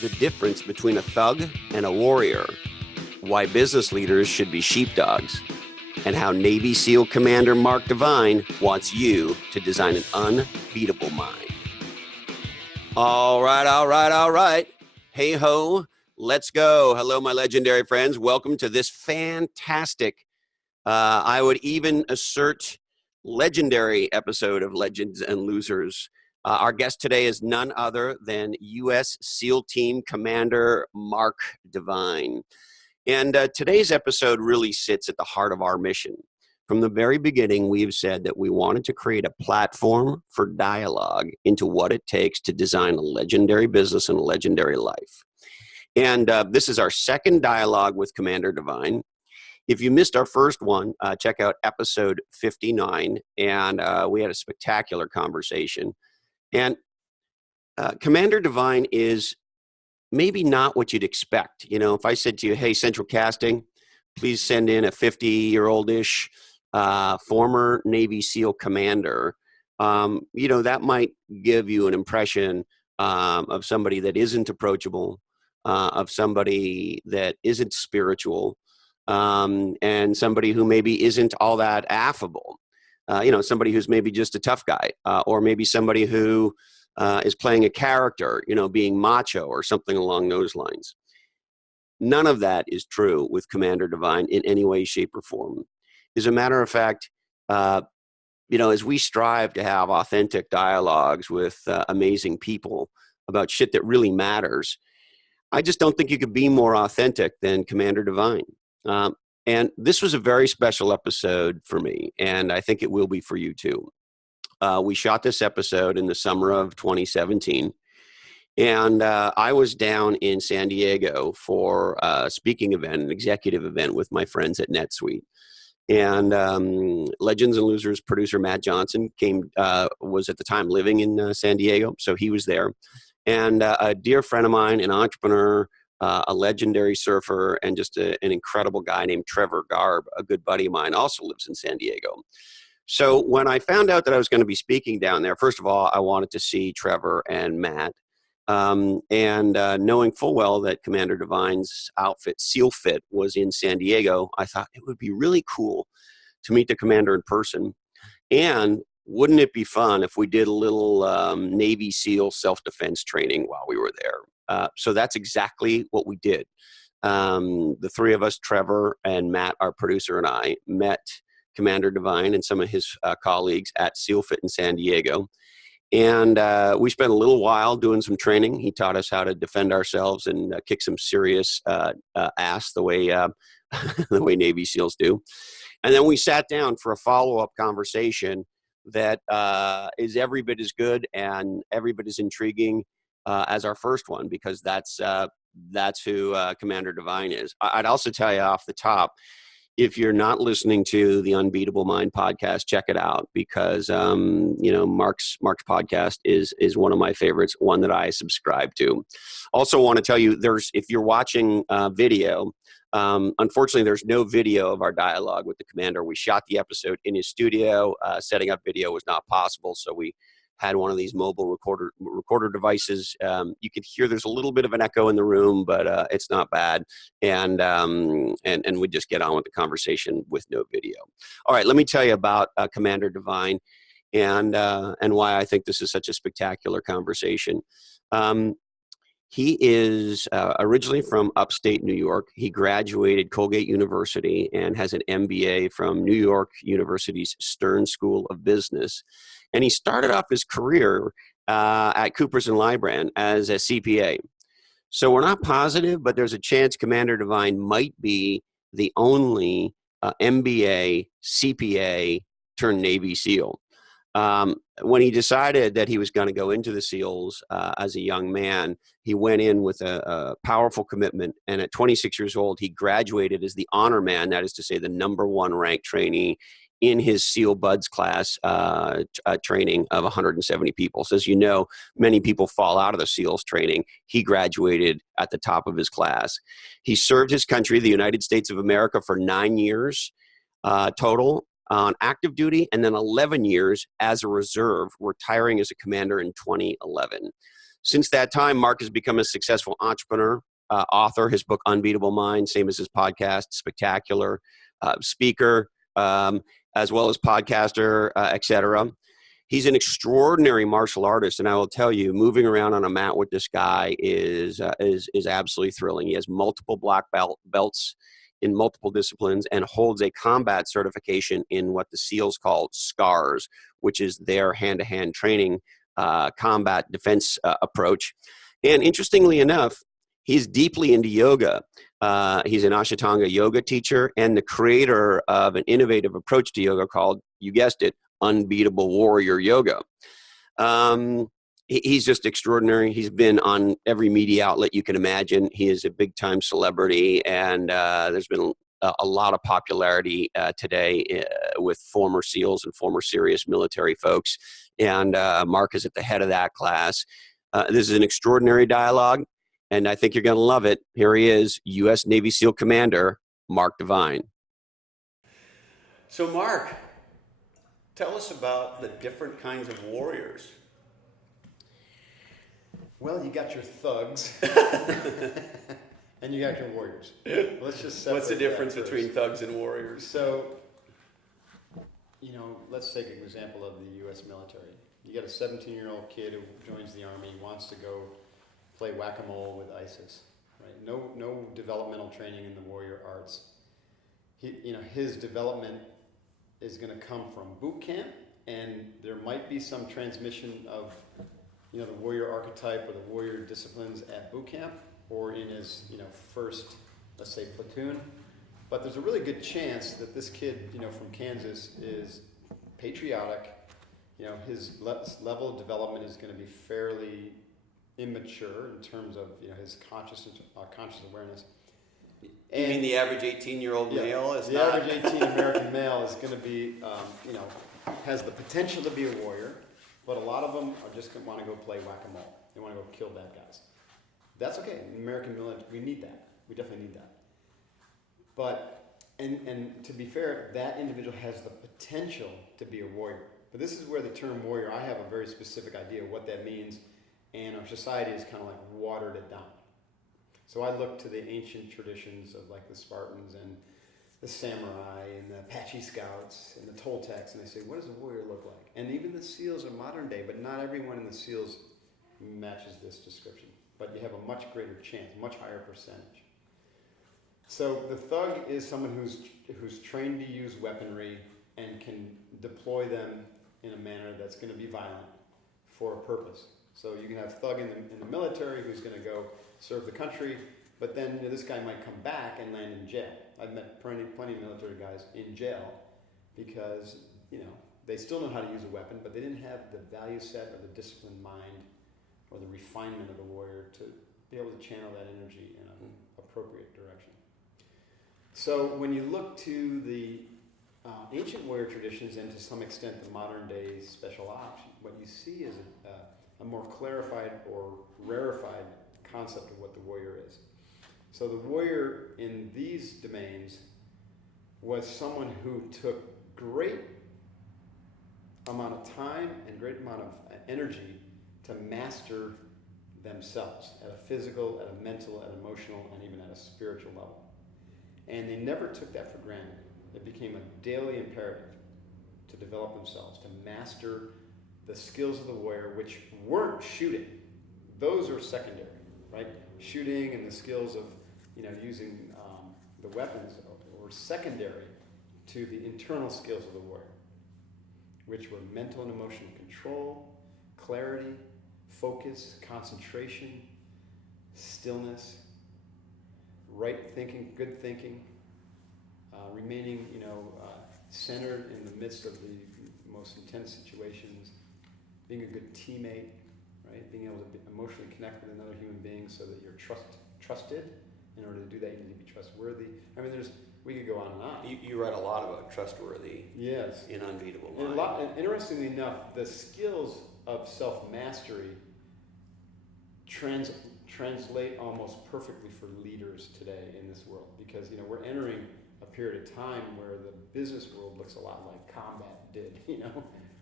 the difference between a thug and a warrior, why business leaders should be sheepdogs, and how Navy SEAL Commander Mark Devine wants you to design an unbeatable mind. All right. Hey ho, let's go. Hello, my legendary friends. Welcome to this fantastic, I would even assert, legendary episode of Legends and Losers. Our guest today is none other than U.S. SEAL Team Commander Mark Devine. And today's episode really sits at the heart of our mission. From the very beginning, we've said that we wanted to create a platform for dialogue into what it takes to design a legendary business and a legendary life. And this is our second dialogue with Commander Devine. If you missed our first one, check out episode 59, and we had a spectacular conversation. And Commander Devine is maybe not what you'd expect. You know, if I said to you, hey, Central Casting, please send in a 50-year-old-ish former Navy SEAL commander, that might give you an impression of somebody that isn't approachable, of somebody that isn't spiritual, and somebody who maybe isn't all that affable. Somebody who's maybe just a tough guy, or maybe somebody who is playing a character, being macho or something along those lines. None of that is true with Commander Devine in any way, shape, or form. As a matter of fact, as we strive to have authentic dialogues with amazing people about shit that really matters, I just don't think you could be more authentic than Commander Devine. And this was a very special episode for me, and I think it will be for you too. We shot this episode in the summer of 2017, and I was down in San Diego for a speaking event, an executive event with my friends at NetSuite. And Legends and Losers producer Matt Johnson was at the time living in San Diego, so he was there. And a dear friend of mine, an entrepreneur, a legendary surfer, and just an incredible guy named Trevor Garb, a good buddy of mine, also lives in San Diego. So when I found out that I was going to be speaking down there, first of all, I wanted to see Trevor and Matt. Knowing full well that Commander Devine's outfit, SEAL Fit, was in San Diego, I thought it would be really cool to meet the commander in person. And wouldn't it be fun if we did a little Navy SEAL self-defense training while we were there? So that's exactly what we did. The three of us, Trevor and Matt, our producer, and I, met Commander Devine and some of his colleagues at SEAL Fit in San Diego. And we spent a little while doing some training. He taught us how to defend ourselves and kick some serious ass the way the way Navy SEALs do. And then we sat down for a follow-up conversation that is every bit as good and every bit as intriguing as our first one, because that's who Commander Devine is. I'd also tell you off the top, if you're not listening to the Unbeatable Mind podcast, check it out, because Mark's podcast is one of my favorites, one that I subscribe to. Also want to tell you, if you're watching video, unfortunately there's no video of our dialogue with the commander. We shot the episode in his studio. Setting up video was not possible, so we had one of these mobile recorder devices. You could hear there's a little bit of an echo in the room, but it's not bad. And we just get on with the conversation with no video. All right, let me tell you about Commander Devine and why I think this is such a spectacular conversation. He is originally from upstate New York. He graduated Colgate University and has an MBA from New York University's Stern School of Business. And he started off his career at Coopers & Lybrand as a CPA. So we're not positive, but there's a chance Commander Devine might be the only MBA CPA turned Navy SEAL. When he decided that he was going to go into the SEALs as a young man, he went in with a powerful commitment. And at 26 years old, he graduated as the honor man, that is to say the #1 ranked trainee in his SEAL Buds class training of 170 people. So as you know, many people fall out of the SEALs training. He graduated at the top of his class. He served his country, the United States of America, for 9 years total on active duty, and then 11 years as a reserve, retiring as a commander in 2011. Since that time, Mark has become a successful entrepreneur, author, his book Unbeatable Mind, same as his podcast, spectacular, speaker, as well as podcaster, etc. He's an extraordinary martial artist, and I will tell you, moving around on a mat with this guy is absolutely thrilling. He has multiple black belts in multiple disciplines and holds a combat certification in what the SEALs call SCARS, which is their hand-to-hand training combat defense approach. And interestingly enough, he's deeply into yoga. He's an Ashtanga yoga teacher and the creator of an innovative approach to yoga called, you guessed it, Unbeatable Warrior Yoga. He's just extraordinary. He's been on every media outlet you can imagine. He is a big-time celebrity, and there's been a lot of popularity today with former SEALs and former serious military folks. And Mark is at the head of that class. This is an extraordinary dialogue, and I think you're going to love it. Here he is, U.S. Navy SEAL Commander Mark Devine. So, Mark, tell us about the different kinds of warriors. Well, you got your thugs, and you got your warriors. Let's just separate. What's the difference between thugs and warriors? So, let's take an example of the U.S. military. You got a 17-year-old kid who joins the Army, wants to go play whack-a-mole with ISIS, right? No developmental training in the warrior arts. His development is going to come from boot camp, and there might be some transmission of the warrior archetype or the warrior disciplines at boot camp or in his first, let's say, platoon. But there's a really good chance that this kid from Kansas is patriotic. His level of development is going to be fairly immature in terms of his conscious awareness. You mean the average 18-year-old male is the not? The average 18 American male is going to be, has the potential to be a warrior, but a lot of them are just going to want to go play whack-a-mole. They want to go kill bad guys. That's okay. In the American military, we need that. We definitely need that. But, and to be fair, that individual has the potential to be a warrior. But this is where the term warrior, I have a very specific idea of what that means, and our society has kind of like watered it down. So I look to the ancient traditions of like the Spartans and the samurai and the Apache scouts and the Toltecs, and I say, what does a warrior look like? And even the SEALs are modern day, but not everyone in the SEALs matches this description. But you have a much greater chance, much higher percentage. So the thug is someone who's trained to use weaponry and can deploy them in a manner that's going to be violent for a purpose. So you can have thug in the military who's going to go serve the country, but then this guy might come back and land in jail. I've met plenty of military guys in jail because they still know how to use a weapon, but they didn't have the value set or the disciplined mind or the refinement of the warrior to be able to channel that energy in an appropriate direction. So when you look to the ancient warrior traditions and to some extent the modern day special ops, what you see is a more clarified or rarefied concept of what the warrior is. So the warrior in these domains was someone who took great amount of time and great amount of energy to master themselves at a physical, at a mental, at an emotional, and even at a spiritual level. And they never took that for granted. It became a daily imperative to develop themselves, to master the skills of the warrior, which weren't shooting. Those are secondary, right? Shooting and the skills of using the weapons were secondary to the internal skills of the warrior, which were mental and emotional control, clarity, focus, concentration, stillness, right thinking, good thinking, remaining, centered in the midst of the most intense situations, being a good teammate, right? Being able to emotionally connect with another human being so that you're trusted. In order to do that, you need to be trustworthy. I mean, we could go on and on. You write a lot about trustworthy. Yes. In Unbeatable Mind. And interestingly enough, the skills of self-mastery translate almost perfectly for leaders today in this world, because we're entering a period of time where the business world looks a lot like combat did,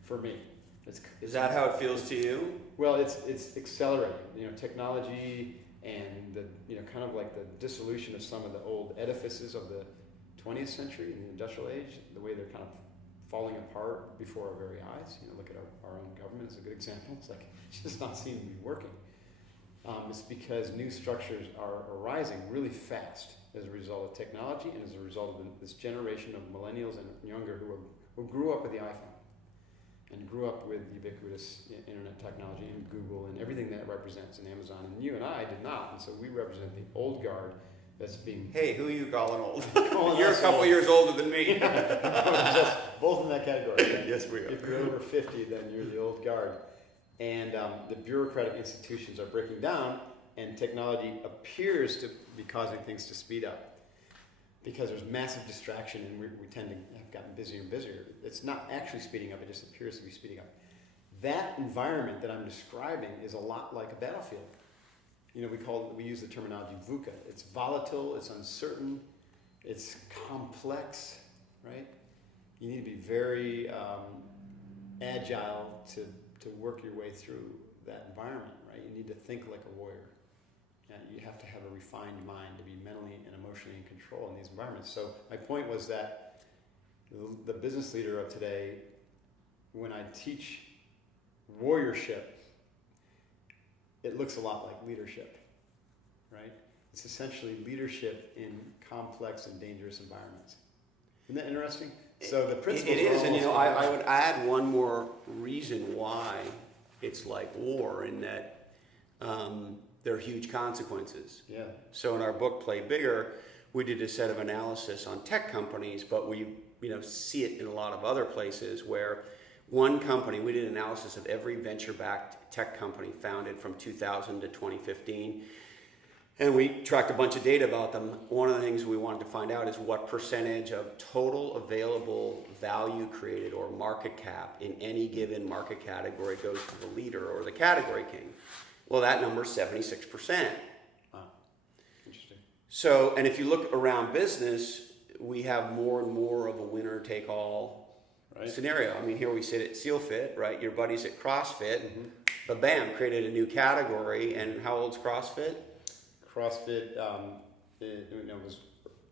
for me. Is that how it feels to you? Well, it's accelerating. Technology and the kind of like the dissolution of some of the old edifices of the 20th century and the industrial age, the way they're kind of falling apart before our very eyes. Look at our own government is a good example. It's like it's just not seeming to be working. It's because new structures are arising really fast as a result of technology and as a result of this generation of millennials and younger who grew up with the iPhone and grew up with ubiquitous internet technology and Google and everything that represents, and Amazon. And you and I did not, and so we represent the old guard that's being... Hey, who are you calling old? You're a couple years older than me. Both in that category. Right? Yes, we are. If you're over 50, then you're the old guard. And the bureaucratic institutions are breaking down, and technology appears to be causing things to speed up because there's massive distraction, and we tend to have gotten busier and busier. It's not actually speeding up, it just appears to be speeding up. That environment that I'm describing is a lot like a battlefield. We use the terminology VUCA. It's volatile, it's uncertain, it's complex, right? You need to be very agile to work your way through that environment, right? You need to think like a warrior. And you have to have a refined mind to be mentally and emotionally in control in these environments. So my point was that the business leader of today, when I teach warriorship, it looks a lot like leadership, right? It's essentially leadership in complex and dangerous environments. Isn't that interesting? So the principles. It is, and I would add one more reason why it's like war, in that there are huge consequences. Yeah. So in our book, Play Bigger, we did a set of analysis on tech companies, but we see it in a lot of other places where one company, we did an analysis of every venture-backed tech company founded from 2000 to 2015. And we tracked a bunch of data about them. One of the things we wanted to find out is what percentage of total available value created or market cap in any given market category goes to the leader or the category king. Well, that number is 76%. Wow, interesting. So, and if you look around business, we have more and more of a winner-take-all scenario. I mean, here we sit at SealFit, right? Your buddies at CrossFit, but bam, created a new category. And how old's CrossFit? CrossFit was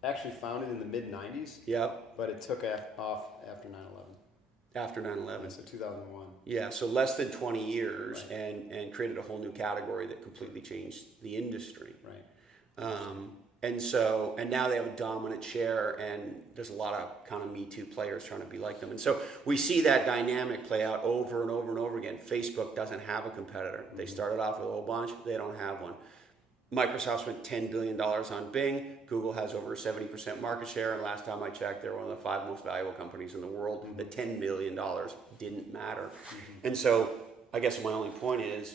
actually founded in the mid-90s. Yep. But it took off after 9/11. After 9/11. So 2001. Yeah, so less than 20 years, and created a whole new category that completely changed the industry. Right. And now they have a dominant share, and there's a lot of kind of Me Too players trying to be like them. And so we see that dynamic play out over and over and over again. Facebook doesn't have a competitor. They started off with a whole bunch, they don't have one. Microsoft spent $10 billion on Bing. Google has over 70% market share, and last time I checked, they're one of the 5 most valuable companies in the world. The $10 billion didn't matter. And so I guess my only point is,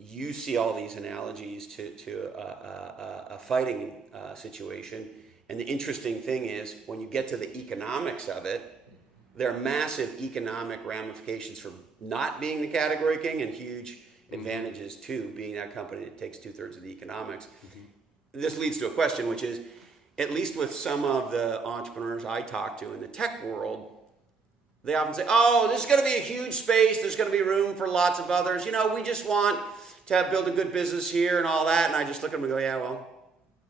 you see all these analogies to a fighting situation, and the interesting thing is, when you get to the economics of it, there are massive economic ramifications for not being the category king, and huge advantages to being that company that takes 2/3 of the economics. This leads to a question, which is, at least with some of the entrepreneurs I talk to in the tech world, they often say, oh, this is going to be a huge space, there's going to be room for lots of others, we just want to build a good business here and all that. And I just look at them and go, yeah, well,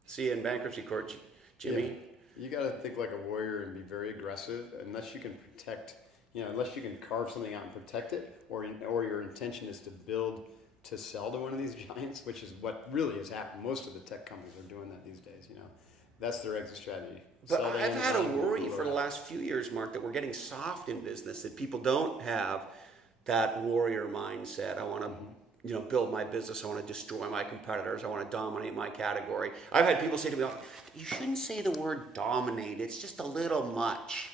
see you in bankruptcy court, Jimmy. Yeah. You got to think like a warrior and be very aggressive, unless you can protect, unless you can carve something out and protect it, or your intention is to build to sell to one of these giants, which is what really has happened. Most of the tech companies are doing that these days. That's their exit strategy. But I've had a worry for the last few years, Mark, that we're getting soft in business, that people don't have that warrior mindset. I want to build my business. I want to destroy my competitors. I want to dominate my category. I've had people say to me, you shouldn't say the word dominate. It's just a little much.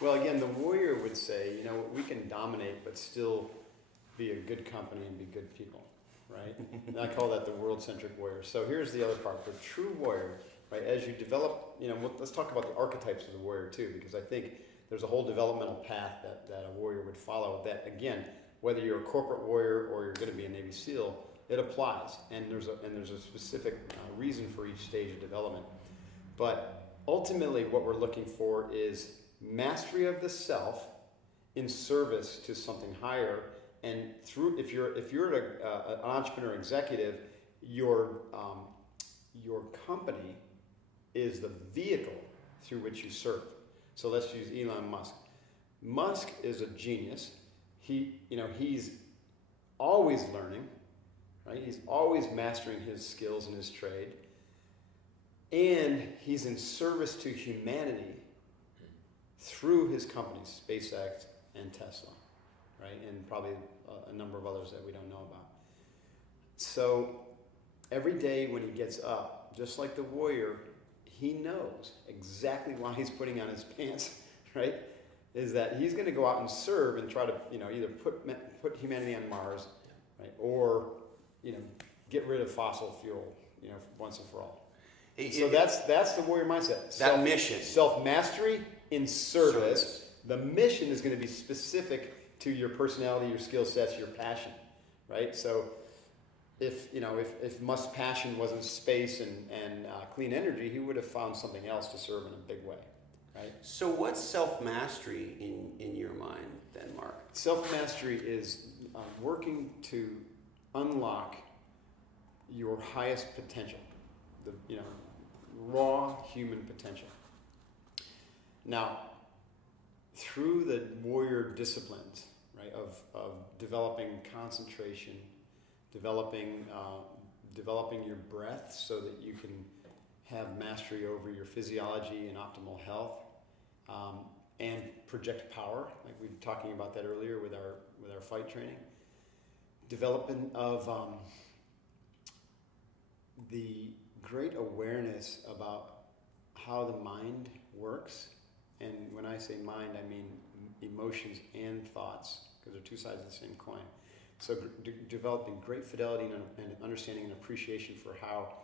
Well, again, the warrior would say, we can dominate, but still be a good company and be good people, right? And I call that the world-centric warrior. So here's the other part. The true warrior, right, as you develop, let's talk about the archetypes of the warrior too, because I think there's a whole developmental path that a warrior would follow that, again, whether you're a corporate warrior or you're going to be a Navy SEAL, it applies. And there's a specific reason for each stage of development. But ultimately what we're looking for is mastery of the self in service to something higher. And if you're an entrepreneur executive, your company is the vehicle through which you serve. So let's use Elon Musk. Musk is a genius. He's always learning, right? He's always mastering his skills and his trade. And he's in service to humanity through his companies, SpaceX and Tesla, right? And probably a number of others that we don't know about. So every day when he gets up, just like the warrior, he knows exactly why he's putting on his pants, right? Is that he's going to go out and serve and try to, either put humanity on Mars, right, or, get rid of fossil fuel, once and for all. So that's the warrior mindset. Mission. Self-mastery in service. The mission is going to be specific to your personality, your skill sets, your passion, right? So if Musk's passion wasn't space and clean energy, he would have found something else to serve in a big way, right? So what's self-mastery in your mind then, Mark? Self-mastery is working to unlock your highest potential, the raw human potential. Now, through the warrior disciplines, right, of developing concentration, developing your breath so that you can have mastery over your physiology and optimal health, and project power, like we were talking about that earlier with our fight training. Development of the great awareness about how the mind works, and when I say mind, I mean emotions and thoughts, because they're two sides of the same coin. So developing great fidelity and understanding and appreciation for how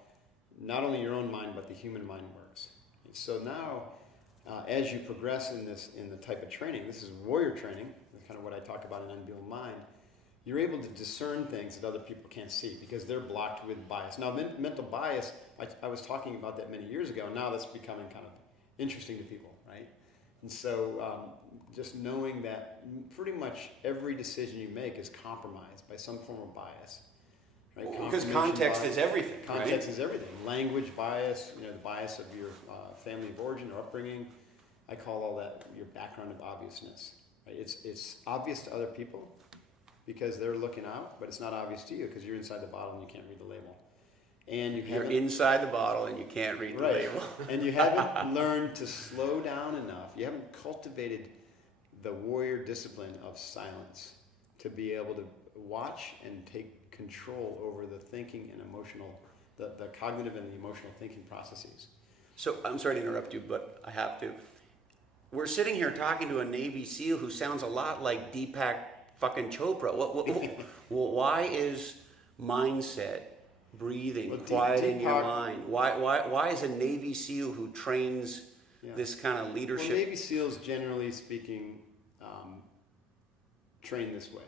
not only your own mind but the human mind works. And so now, as you progress in the type of training, this is warrior training, that's kind of what I talk about in Unbeatable Mind. You're able to discern things that other people can't see because they're blocked with bias. Now, mental bias, I was talking about that many years ago. Now that's becoming kind of interesting to people, right? And so just knowing that pretty much every decision you make is compromised by some form of bias, right? Well, because context is everything. Context is everything. Language bias, the bias of your family of origin or upbringing. I call all that your background of obviousness. Right? It's obvious to other people because they're looking out, but it's not obvious to you because you're inside the bottle and you can't read the label. And you're inside the bottle and you can't read the label. And you haven't learned to slow down enough. You haven't cultivated the warrior discipline of silence to be able to watch and take control over the thinking and emotional, the cognitive and the emotional thinking processes. So I'm sorry to interrupt you, but I have to. We're sitting here talking to a Navy SEAL who sounds a lot like Deepak fucking Chopra. Why is mindset, breathing, quieting your mind? Why is a Navy SEAL who trains this kind of leadership? Well, Navy SEALs, generally speaking, train this way.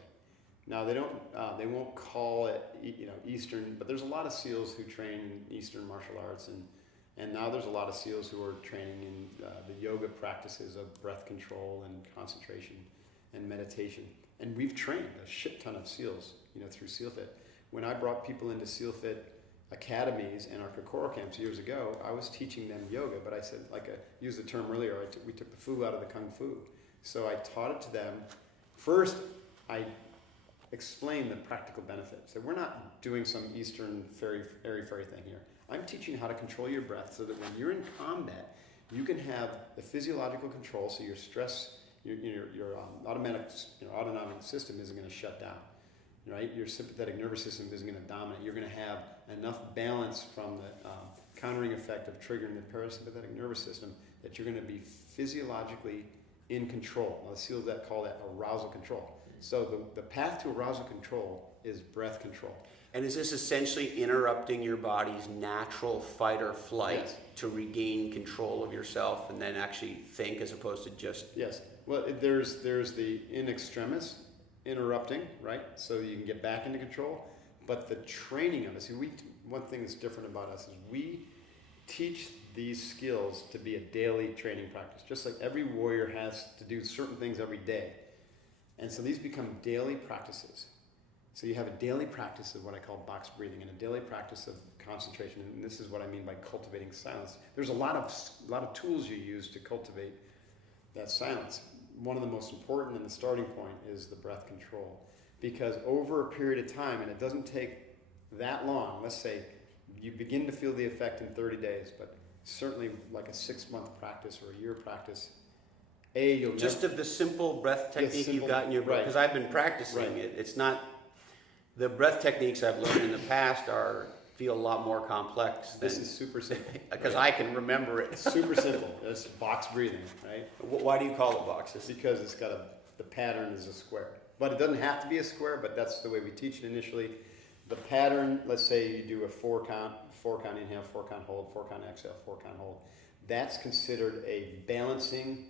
Now they won't call it Eastern, but there's a lot of SEALs who train in Eastern martial arts, and now there's a lot of SEALs who are training in the yoga practices of breath control and concentration and meditation. And we've trained a shit ton of SEALs, through SEALFIT. When I brought people into SEALFIT academies and our Kokoro camps years ago, I was teaching them yoga, but I said, like I used the term earlier, we took the fu out of the kung fu. So I taught it to them. First, I explained the practical benefits. So we're not doing some Eastern fairy thing here. I'm teaching how to control your breath so that when you're in combat, you can have the physiological control, so your stress, your autonomic system isn't going to shut down. Right? Your sympathetic nervous system isn't going to dominate. You're going to have enough balance from the countering effect of triggering the parasympathetic nervous system that you're going to be physiologically in control. Now, the SEALs call that arousal control. So the path to arousal control is breath control. And is this essentially interrupting your body's natural fight or flight to regain control of yourself and then actually think as opposed to just... Yes. Well, there's the in extremis, interrupting, right? So you can get back into control. But the training of it, one thing that's different about us is we teach these skills to be a daily training practice. Just like every warrior has to do certain things every day. And so these become daily practices. So you have a daily practice of what I call box breathing and a daily practice of concentration. And this is what I mean by cultivating silence. There's a lot of tools you use to cultivate that silence. One of the most important and the starting point is the breath control. Because over a period of time, and it doesn't take that long, let's say you begin to feel the effect in 30 days, but certainly like a 6-month practice or a year practice, you'll just of the simple breath technique you've got in your breath, because I've been practicing it. It's not, the breath techniques I've learned in the past feel a lot more complex. This is super simple. Because I can remember it. It's super simple. It's box breathing, right? Why do you call it boxes? Because it's got the pattern is a square. But it doesn't have to be a square, but that's the way we teach it initially. The pattern, let's say you do a 4-count inhale, 4-count hold, 4-count exhale, 4-count hold. That's considered a balancing,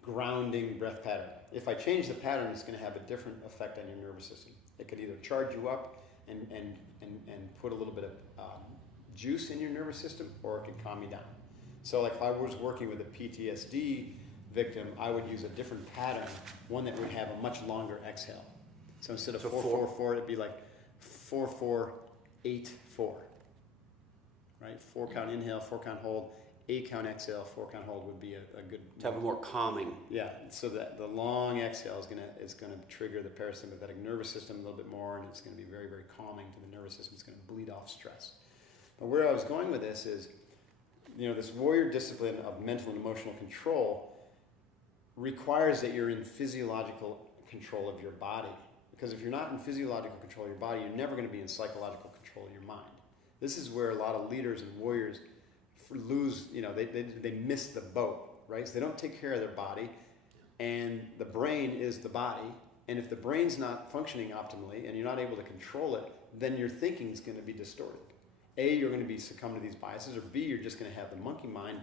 grounding breath pattern. If I change the pattern, it's going to have a different effect on your nervous system. It could either charge you up and put a little bit of juice in your nervous system, or it could calm you down. So like if I was working with a PTSD victim, I would use a different pattern, one that would have a much longer exhale. So instead of 4-4-4, it'd be like 4-4-8-4. Right? 4-count inhale, 4-count hold, 8-count exhale, 4-count hold would be a good. To have a more calming. Yeah. So that the long exhale is gonna trigger the parasympathetic nervous system a little bit more, and it's gonna be very, very calming to the nervous system. It's gonna bleed off stress. But where I was going with this is, this warrior discipline of mental and emotional control requires that you're in physiological control of your body. Because if you're not in physiological control of your body, you're never going to be in psychological control of your mind. This is where a lot of leaders and warriors lose, they miss the boat, right? So they don't take care of their body, and the brain is the body. And if the brain's not functioning optimally and you're not able to control it, then your thinking is going to be distorted. A, you're going to be succumb to these biases, or B, you're just going to have the monkey mind,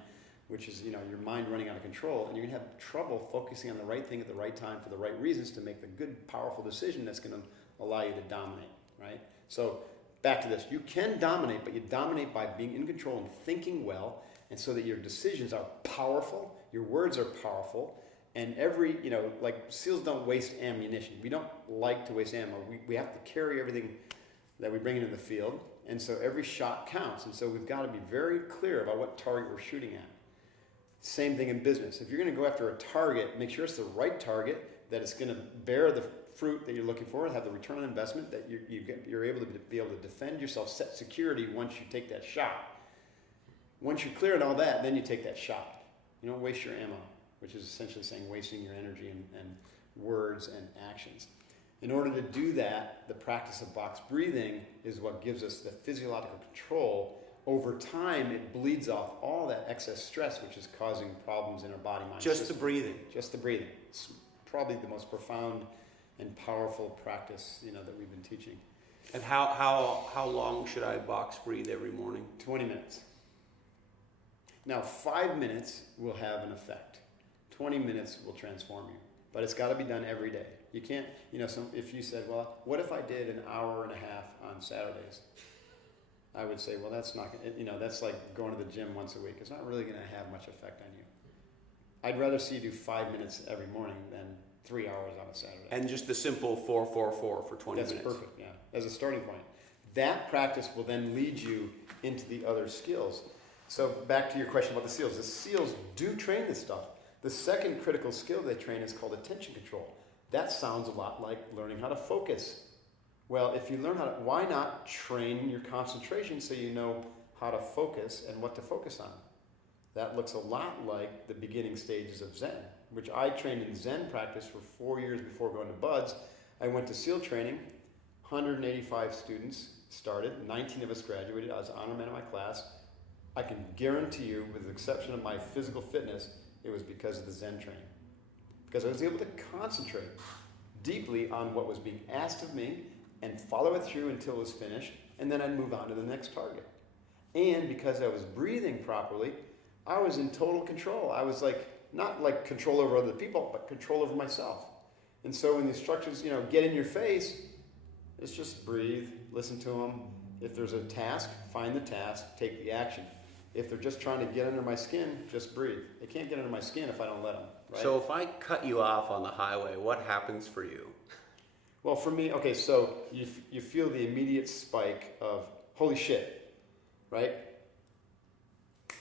which is, your mind running out of control, and you're going to have trouble focusing on the right thing at the right time for the right reasons to make the good, powerful decision that's going to allow you to dominate, right? So back to this. You can dominate, but you dominate by being in control and thinking well, and so that your decisions are powerful, your words are powerful, and like SEALs don't waste ammunition. We don't like to waste ammo. We have to carry everything that we bring into the field, and so every shot counts, and so we've got to be very clear about what target we're shooting at. Same thing in business. If you're going to go after a target, make sure it's the right target, that it's going to bear the fruit that you're looking for, have the return on investment, that you're able to be able to defend yourself, set security once you take that shot. Once you're clear on all that, then you take that shot. You don't waste your ammo, which is essentially saying wasting your energy and words and actions. In order to do that, the practice of box breathing is what gives us the physiological control. Over time, it bleeds off all that excess stress, which is causing problems in our body, mind. Just the breathing. Just the breathing. It's probably the most profound and powerful practice, that we've been teaching. And how long should I box breathe every morning? 20 minutes. Now, 5 minutes will have an effect. 20 minutes will transform you. But it's got to be done every day. You can't, if you said, well, what if I did an hour and a half on Saturdays? I would say, well, that's not, that's like going to the gym once a week. It's not really going to have much effect on you. I'd rather see you do 5 minutes every morning than 3 hours on a Saturday. And just the simple 4-4-4 for 20 minutes. That's perfect, yeah, as a starting point. That practice will then lead you into the other skills. So back to your question about the SEALs. The SEALs do train this stuff. The second critical skill they train is called attention control. That sounds a lot like learning how to focus. Well, if you learn why not train your concentration so you know how to focus and what to focus on? That looks a lot like the beginning stages of Zen, which I trained in Zen practice for 4 years before going to BUD/S. I went to SEAL training, 185 students started, 19 of us graduated. I was honor man in my class. I can guarantee you, with the exception of my physical fitness, it was because of the Zen training. Because I was able to concentrate deeply on what was being asked of me and follow it through until it was finished, and then I'd move on to the next target. And because I was breathing properly, I was in total control. I was not like control over other people, but control over myself. And so when the instructions, get in your face, it's just breathe, listen to them. If there's a task, find the task, take the action. If they're just trying to get under my skin, just breathe. They can't get under my skin if I don't let them. Right? So if I cut you off on the highway, what happens for you? Well, for me, okay, so you feel the immediate spike of, holy shit, right?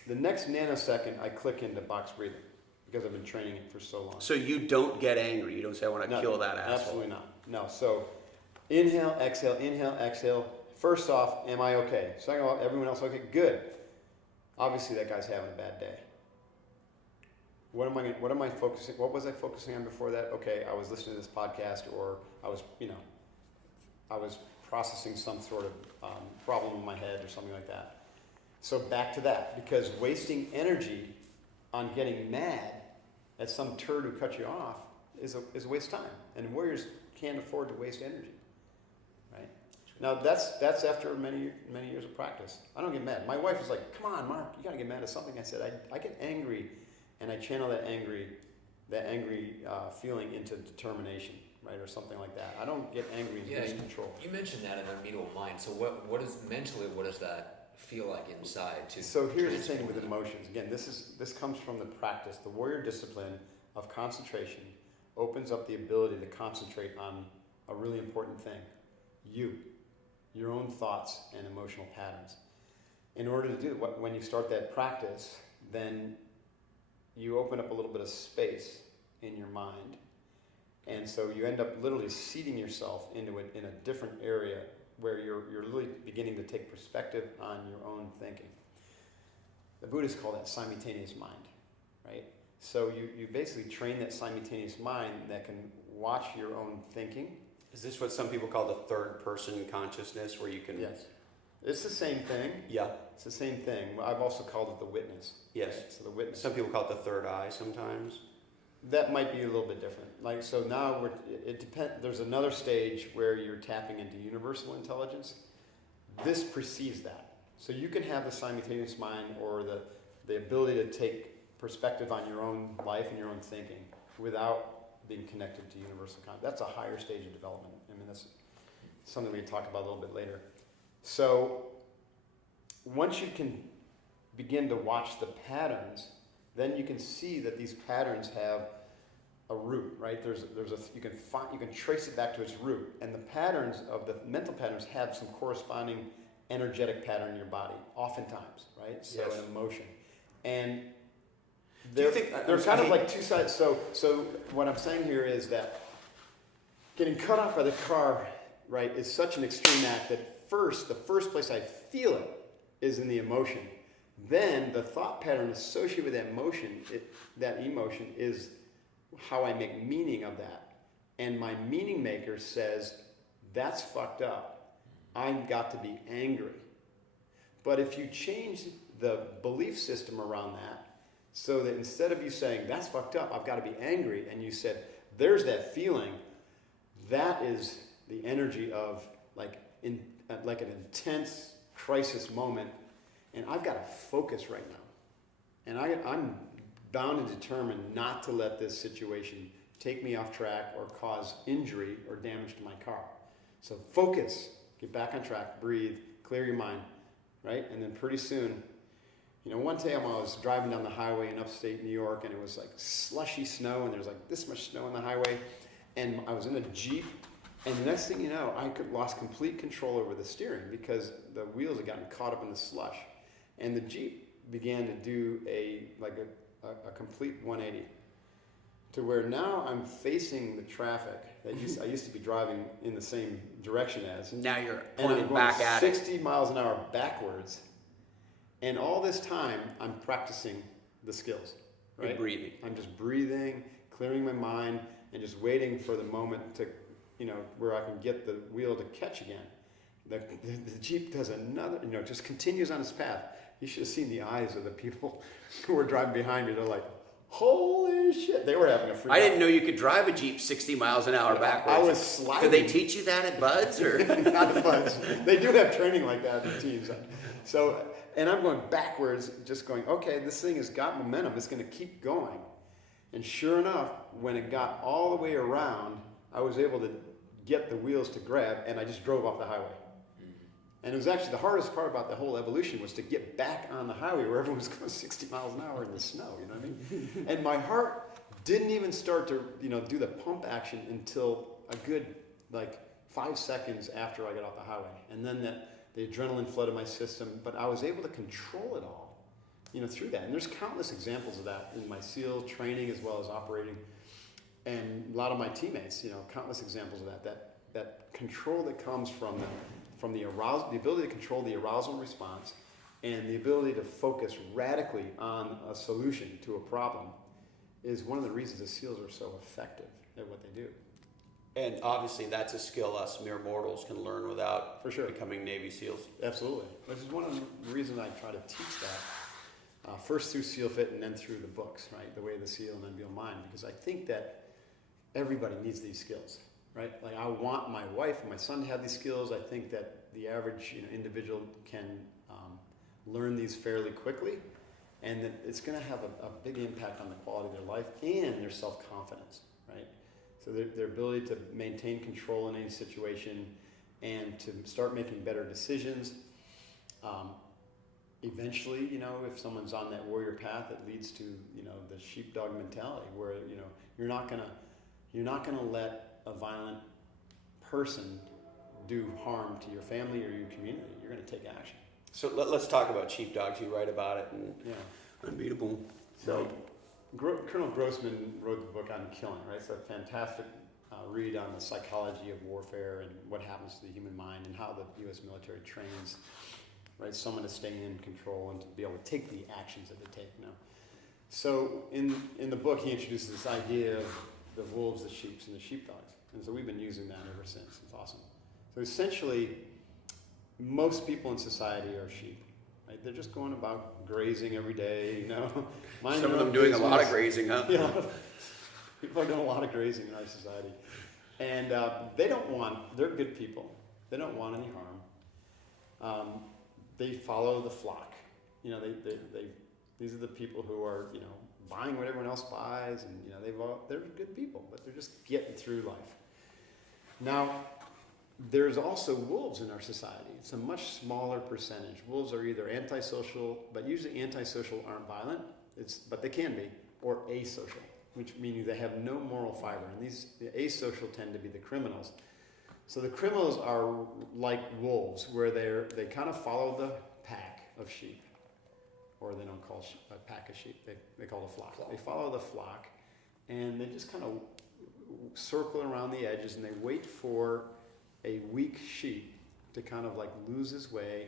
The next nanosecond, I click into box breathing because I've been training it for so long. So you don't get angry. You don't say, I want to kill that asshole. Absolutely not. No. So inhale, exhale. First off, am I okay? Second off, everyone else okay? Good. Obviously, that guy's having a bad day. What am I focusing? What was I focusing on before that? Okay, I was listening to this podcast, or I was processing some sort of problem in my head or something like that. So back to that, because wasting energy on getting mad at some turd who cut you off is a waste of time, and warriors can't afford to waste energy. Right? Now that's after many years of practice. I don't get mad. My wife is like, "Come on, Mark, you got to get mad at something." I said, "I get angry, and I channel that angry feeling into determination, right, or something like that. I don't get angry and lose control." You mentioned that in unbeatable mind. So what does that feel like inside? So here's the thing with emotions. Again, this comes from the practice. The warrior discipline of concentration opens up the ability to concentrate on a really important thing: your own thoughts and emotional patterns. In order to do it, when you start that practice, then you open up a little bit of space in your mind, and so you end up literally seating yourself into it in a different area where you're really beginning to take perspective on your own thinking. The Buddhists call that simultaneous mind, right? So you basically train that simultaneous mind that can watch your own thinking. Is this what some people call the third person consciousness, where you can... Yes. It's the same thing. Yeah. It's the same thing. I've also called it the witness. Yes. Right? So the witness. Some people call it the third eye sometimes. That might be a little bit different. Like, so now it depends. There's another stage where you're tapping into universal intelligence. This precedes that. So you can have the simultaneous mind, or the ability to take perspective on your own life and your own thinking without being connected to universal consciousness. That's a higher stage of development. I mean, that's something we can talk about a little bit later. So once you can begin to watch the patterns, then you can see that these patterns have a root, right? You can trace it back to its root, and the patterns of the mental patterns have some corresponding energetic pattern in your body, oftentimes, right? So yes. An emotion, and they're kind of like two sides. So what I'm saying here is that getting cut off by the car, right, is such an extreme act that the first place I feel it is in the emotion. Then the thought pattern associated with that emotion is how I make meaning of that. And my meaning maker says, that's fucked up. I've got to be angry. But if you change the belief system around that, so that instead of you saying, that's fucked up, I've got to be angry, and you said, there's that feeling, that is the energy of like an intense crisis moment, and I've got to focus right now. And I'm bound and determined not to let this situation take me off track or cause injury or damage to my car. So focus, get back on track, breathe, clear your mind, right? And then pretty soon, one time I was driving down the highway in upstate New York, and it was like slushy snow, and there's like this much snow on the highway, and I was in a Jeep, and the next thing you know, I lost complete control over the steering because the wheels had gotten caught up in the slush. And the Jeep began to do a complete 180 to where now I'm facing the traffic that I used to be driving in the same direction as. Now you're and pointing I'm going back at 60 miles an hour backwards. And all this time, I'm practicing the skills, right? You're breathing. I'm just breathing, clearing my mind, and just waiting for the moment to, where I can get the wheel to catch again. The Jeep does another, just continues on its path. You should have seen the eyes of the people who were driving behind me. They're like, holy shit. They were having a freak out. I didn't know you could drive a Jeep 60 miles an hour backwards. I was sliding. Did they teach you that at Buds? Or? Not at Buds. They do have training like that in teams. So, and I'm going backwards, just going, okay, this thing has got momentum. It's going to keep going. And sure enough, when it got all the way around, I was able to get the wheels to grab, and I just drove off the highway. And it was actually the hardest part about the whole evolution was to get back on the highway where everyone was going 60 miles an hour in the snow, you know what I mean? And my heart didn't even start to, do the pump action until a good, 5 seconds after I got off the highway. And then the adrenaline flooded my system, but I was able to control it all, through that. And there's countless examples of that in my SEAL training as well as operating. And a lot of my teammates, countless examples of that control that comes from the arousal, the ability to control the arousal response, and the ability to focus radically on a solution to a problem is one of the reasons the SEALs are so effective at what they do. And obviously that's a skill us mere mortals can learn without For sure. becoming Navy SEAls. Absolutely. Which is one of the reasons I try to teach that, first through SEAL Fit and then through the books, right? The Way of the SEAL and Unbeatable Mind, because I think that everybody needs these skills, right? Like I want my wife and my son to have these skills. I think that the average individual can learn these fairly quickly, and that it's going to have a big impact on the quality of their life and their self-confidence, right? So their ability to maintain control in any situation and to start making better decisions. Eventually, if someone's on that warrior path, it leads to, the sheepdog mentality where, you're not gonna let a violent person do harm to your family or your community. You're gonna take action. So let's talk about sheepdogs. You write about it and Unbeatable. So Colonel Grossman wrote the book on killing, right? It's a fantastic read on the psychology of warfare and what happens to the human mind and how the U.S. military trains, right, someone to stay in control and to be able to take the actions that they take. So in the book, he introduces this idea of the wolves, the sheep, and the sheepdogs. And so we've been using that ever since. It's awesome. So essentially, most people in society are sheep. Right? They're just going about grazing every day, Some of them doing a lot of grazing, huh? Yeah, people are doing a lot of grazing in our society. And they're good people. They don't want any harm. They follow the flock. These are the people who are, buying what everyone else buys, and, they're good people, but they're just getting through life. Now, there's also wolves in our society. It's a much smaller percentage. Wolves are either antisocial, but usually antisocial aren't violent, but they can be, or asocial, which means they have no moral fiber. And the asocial tend to be the criminals. So the criminals are like wolves, where they kind of follow the pack of sheep, or they don't call a pack of sheep, they call it a flock. They follow the flock, and they just kind of circle around the edges, and they wait for a weak sheep to kind of lose his way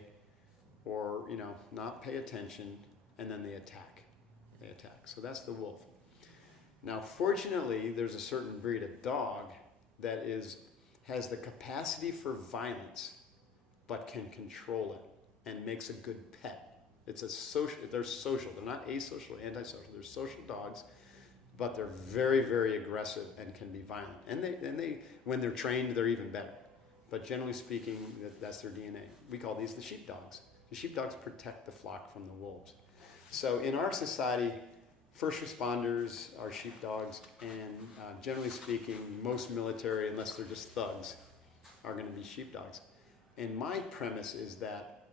or, not pay attention, and then they attack. So that's the wolf. Now, fortunately, there's a certain breed of dog that has the capacity for violence, but can control it and makes a good pet. They're social. They're not asocial or antisocial. They're social dogs, but they're very, very aggressive and can be violent. And they when they're trained, they're even better. But generally speaking, that's their DNA. We call these the sheepdogs. The sheepdogs protect the flock from the wolves. So in our society, first responders are sheepdogs, and generally speaking, most military, unless they're just thugs, are going to be sheepdogs. And my premise is that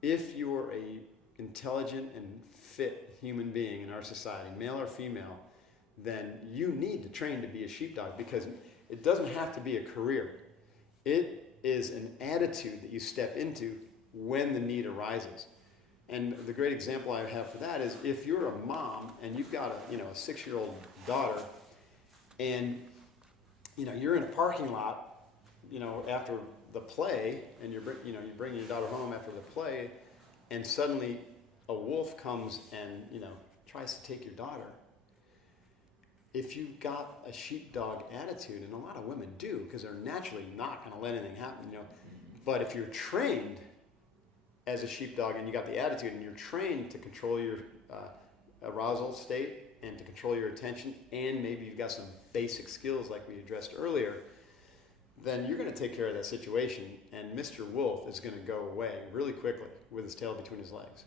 if you're a intelligent and fit human being in our society, male or female, then you need to train to be a sheepdog, because it doesn't have to be a career. It is an attitude that you step into when the need arises. And the great example I have for that is if you're a mom and you've got a 6-year-old daughter, and you're in a parking lot, after the play, and you're bringing your daughter home after the play, and suddenly a wolf comes and tries to take your daughter. If you've got a sheepdog attitude, and a lot of women do, because they're naturally not going to let anything happen, but if you're trained as a sheepdog and you got the attitude and you're trained to control your arousal state and to control your attention, and maybe you've got some basic skills like we addressed earlier, then you're going to take care of that situation, and Mr. Wolf is going to go away really quickly with his tail between his legs.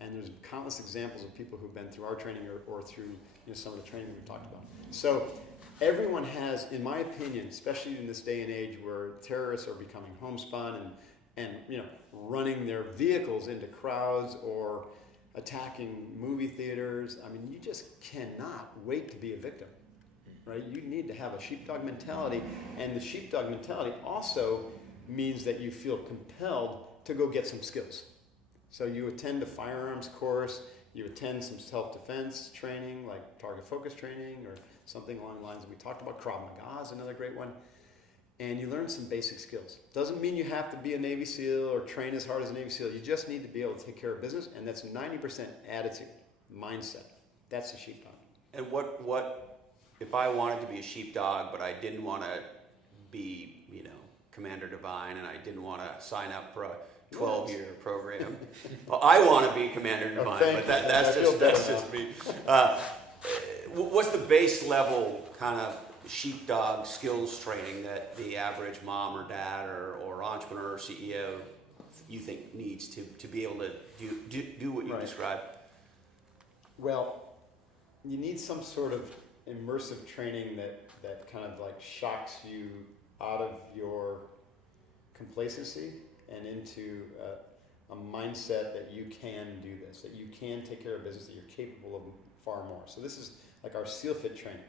And there's countless examples of people who've been through our training or through some of the training we've talked about. So everyone has, in my opinion, especially in this day and age where terrorists are becoming homespun and running their vehicles into crowds or attacking movie theaters. I mean, you just cannot wait to be a victim, right? You need to have a sheepdog mentality, and the sheepdog mentality also means that you feel compelled to go get some skills. So you attend a firearms course, you attend some self-defense training, like target focus training or something along the lines that we talked about. Krav Maga is another great one. And you learn some basic skills. Doesn't mean you have to be a Navy SEAL or train as hard as a Navy SEAL. You just need to be able to take care of business, and that's 90% attitude, mindset. That's the sheepdog. And what if I wanted to be a sheepdog, but I didn't want to be, Commander Divine, and I didn't want to sign up for a 12-year program? Well, I want to be Commander Divine, but that's just me. What's the base level kind of sheepdog skills training that the average mom or dad or entrepreneur or CEO you think needs to be able to do what you described? Well, you need some sort of immersive training that kind of like shocks you out of your complacency and into a mindset that you can do this, that you can take care of business, that you're capable of far more. So this is like our SEAL Fit training.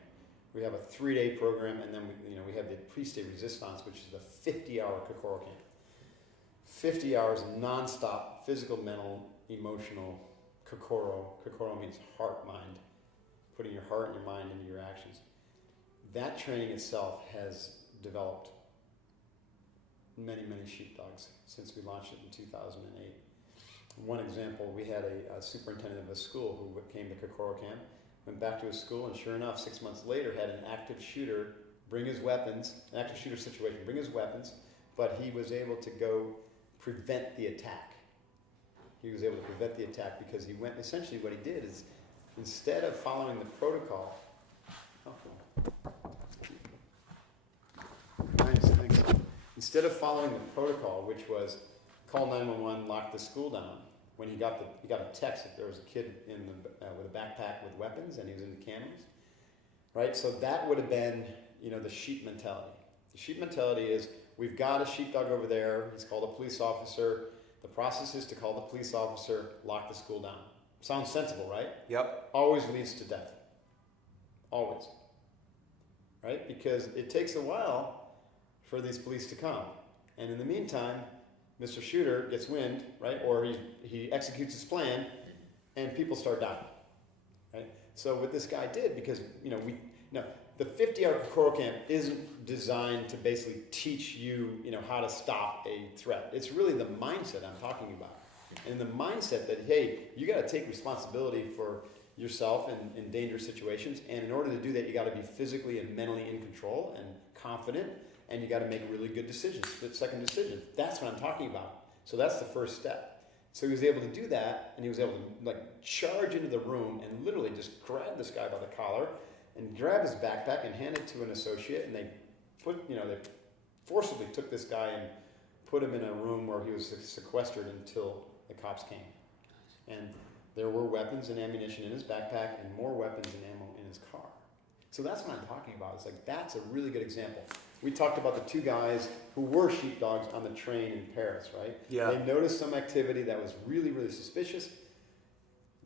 We have a 3-day program, and then we have the pre-state resistance, which is the 50-hour Kokoro camp. 50 hours non-stop physical, mental, emotional Kokoro. Kokoro means heart, mind, putting your heart and your mind into your actions. That training itself has developed many, many sheepdogs since we launched it in 2008. One example, we had a superintendent of a school who came to Kokoro camp, went back to his school, and sure enough, 6 months later, had an active shooter bring his weapons, an active shooter situation, bring his weapons, but he was able to go prevent the attack. He was able to prevent the attack because he went, essentially what he did is, instead of following the protocol, nice, thanks. Instead of following the protocol, which was call 911, lock the school down, when he got a text that there was a kid with a backpack with weapons and he was in the cameras, right? So that would have been, the sheep mentality. The sheep mentality is, we've got a sheepdog over there, he's called a police officer, the process is to call the police officer, lock the school down. Sounds sensible, right? Yep. Always leads to death. Always. Right? Because it takes a while for these police to come. And in the meantime, Mr. Shooter gets wind, right? Or he executes his plan, and people start dying, right? So what this guy did, because the 50-hour Kokoro camp isn't designed to basically teach you, how to stop a threat. It's really the mindset I'm talking about, and the mindset that hey, you got to take responsibility for yourself in dangerous situations, and in order to do that, you got to be physically and mentally in control and confident. And you got to make really good decisions, split-second decisions. That's what I'm talking about. So that's the first step. So he was able to do that, and he was able to charge into the room and literally just grab this guy by the collar and grab his backpack and hand it to an associate. And they they forcibly took this guy and put him in a room where he was sequestered until the cops came. And there were weapons and ammunition in his backpack and more weapons and ammo in his car. So that's what I'm talking about. It's like, that's a really good example. We talked about the 2 guys who were sheepdogs on the train in Paris, right? Yeah. They noticed some activity that was really, really suspicious.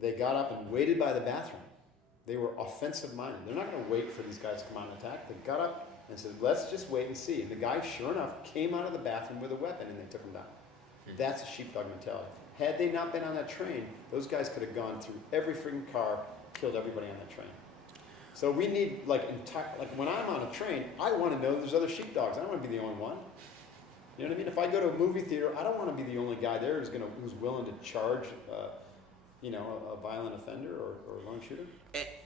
They got up and waited by the bathroom. They were offensive-minded. They're not going to wait for these guys to come out and attack. They got up and said, let's just wait and see. And the guy, sure enough, came out of the bathroom with a weapon, and they took him down. That's a sheepdog mentality. Had they not been on that train, those guys could have gone through every freaking car, killed everybody on that train. So we need, when I'm on a train, I want to know there's other sheepdogs. I don't want to be the only one. You know what I mean? If I go to a movie theater, I don't want to be the only guy there who's willing to charge, a violent offender or a lone shooter.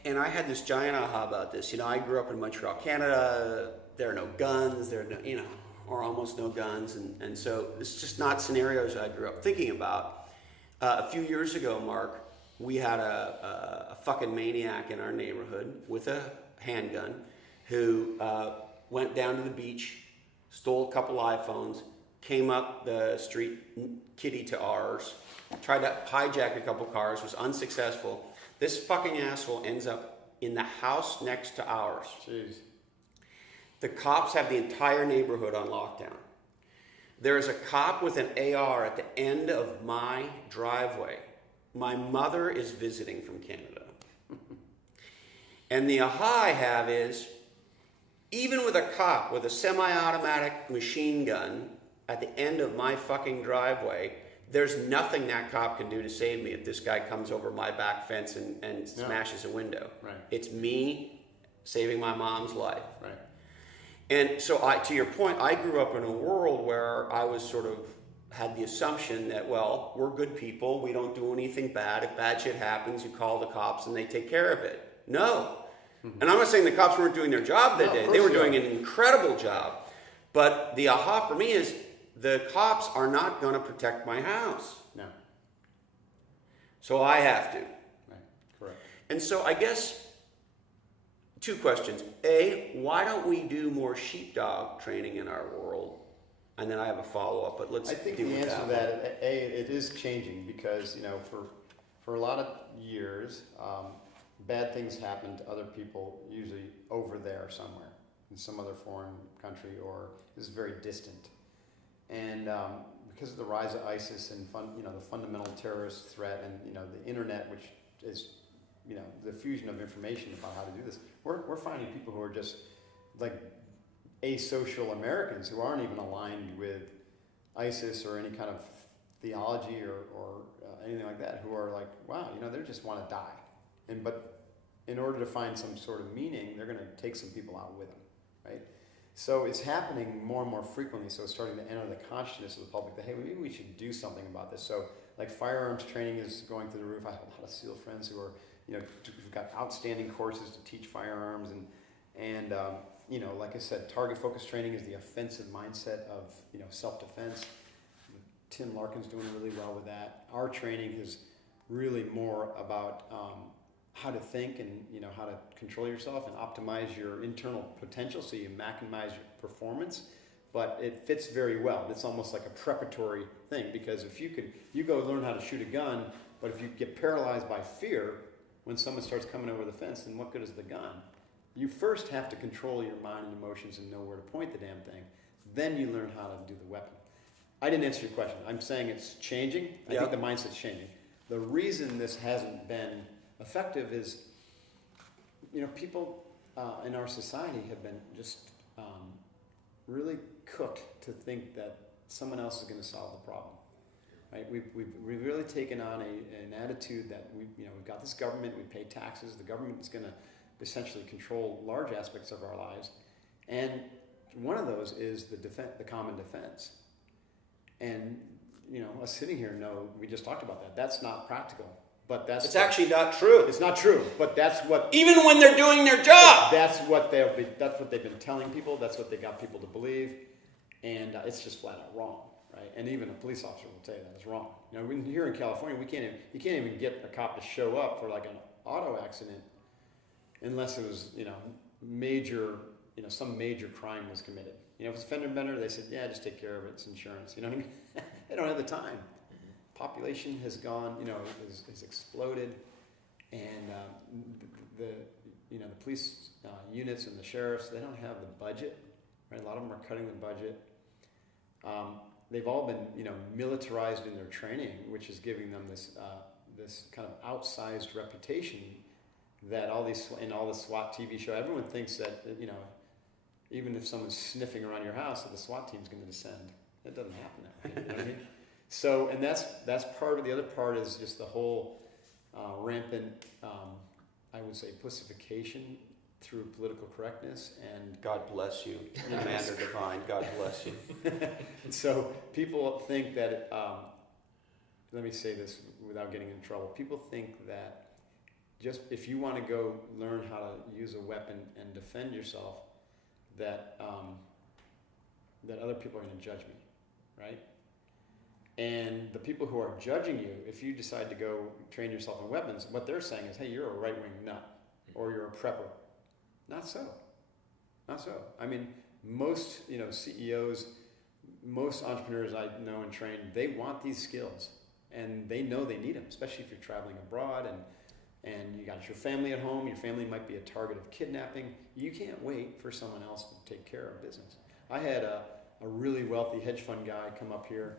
And I had this giant aha about this. I grew up in Montreal, Canada. There are no guns. There are no, or almost no guns. And so it's just not scenarios I grew up thinking about. A few years ago, Mark, we had a fucking maniac in our neighborhood with a handgun who went down to the beach, stole a couple iPhones, came up the street, kitty to ours, tried to hijack a couple cars, was unsuccessful. This fucking asshole ends up in the house next to ours. Jeez. The cops have the entire neighborhood on lockdown. There's a cop with an AR at the end of my driveway. My mother is visiting from Canada. And the aha I have is, even with a cop with a semi-automatic machine gun at the end of my fucking driveway, there's nothing that cop can do to save me if this guy comes over my back fence and smashes a window. Right. It's me saving my mom's life. Right. And so, to your point, I grew up in a world where I was sort of had the assumption that, well, we're good people. We don't do anything bad. If bad shit happens, you call the cops and they take care of it. No. And I'm not saying the cops weren't doing their job that day. They were doing an incredible job. But the aha for me is the cops are not going to protect my house. No. So I have to. Right. Correct. And so I guess 2 questions. A, why don't we do more sheepdog training in our world? And then I have a follow-up, but let's I think deal the with answer to that. that, it is changing because, for a lot of years, bad things happen to other people, usually over there somewhere, in some other foreign country, or is very distant. And because of the rise of ISIS and the fundamental terrorist threat, and the internet, which is the fusion of information about how to do this, we're finding people who are just like asocial Americans who aren't even aligned with ISIS or any kind of theology or anything like that, who are like, wow, they just want to die, but in order to find some sort of meaning, they're going to take some people out with them, right? So it's happening more and more frequently. So it's starting to enter the consciousness of the public that, hey, maybe we should do something about this. So like firearms training is going through the roof. I have a lot of SEAL friends who are, who've got outstanding courses to teach firearms, and like I said, target focus training is the offensive mindset of self-defense. Tim Larkin's doing really well with that. Our training is really more about how to think and how to control yourself and optimize your internal potential so you maximize your performance. But it fits very well. It's almost like a preparatory thing, because if you go learn how to shoot a gun, but if you get paralyzed by fear when someone starts coming over the fence, then what good is the gun? You first have to control your mind and emotions and know where to point the damn thing. Then you learn how to do the weapon. I didn't answer your question. I'm saying it's changing. I think the mindset's changing. The reason this hasn't been effective is, people in our society have been just really cooked to think that someone else is going to solve the problem. Right? We've really taken on an attitude that we've got this government, we pay taxes, the government is going to essentially control large aspects of our lives, and one of those is the common defense. And us sitting here know, we just talked about that. That's not practical. But it's actually not true. It's not true. But that's what, even when they're doing their job, that's what they've been telling people. That's what they got people to believe, and it's just flat out wrong, right? And even a police officer will tell you that it's wrong. When here in California, you can't even get a cop to show up for like an auto accident unless it was major, some major crime was committed. If it's a fender bender, they said, yeah, just take care of it. It's insurance. You know what I mean? They don't have the time. Population has gone, has exploded, and the police units and the sheriffs, they don't have the budget, right? A lot of them are cutting the budget. They've all been, militarized in their training, which is giving them this kind of outsized reputation that all the SWAT TV show, everyone thinks that, even if someone's sniffing around your house, that the SWAT team's going to descend. That doesn't happen that way. You know what I mean? So, and that's part of the other part is just the whole rampant, I would say, pussification through political correctness. And God bless you, Commander Divine. God bless you. And so people think that, let me say this without getting in trouble. People think that just if you want to go learn how to use a weapon and defend yourself, that other people are going to judge me, right? And the people who are judging you, if you decide to go train yourself in weapons, what they're saying is, hey, you're a right-wing nut, or you're a prepper. Not so. Not so. I mean, most CEOs, most entrepreneurs I know and train, they want these skills, and they know they need them, especially if you're traveling abroad and you got your family at home. Your family might be a target of kidnapping. You can't wait for someone else to take care of business. I had a really wealthy hedge fund guy come up here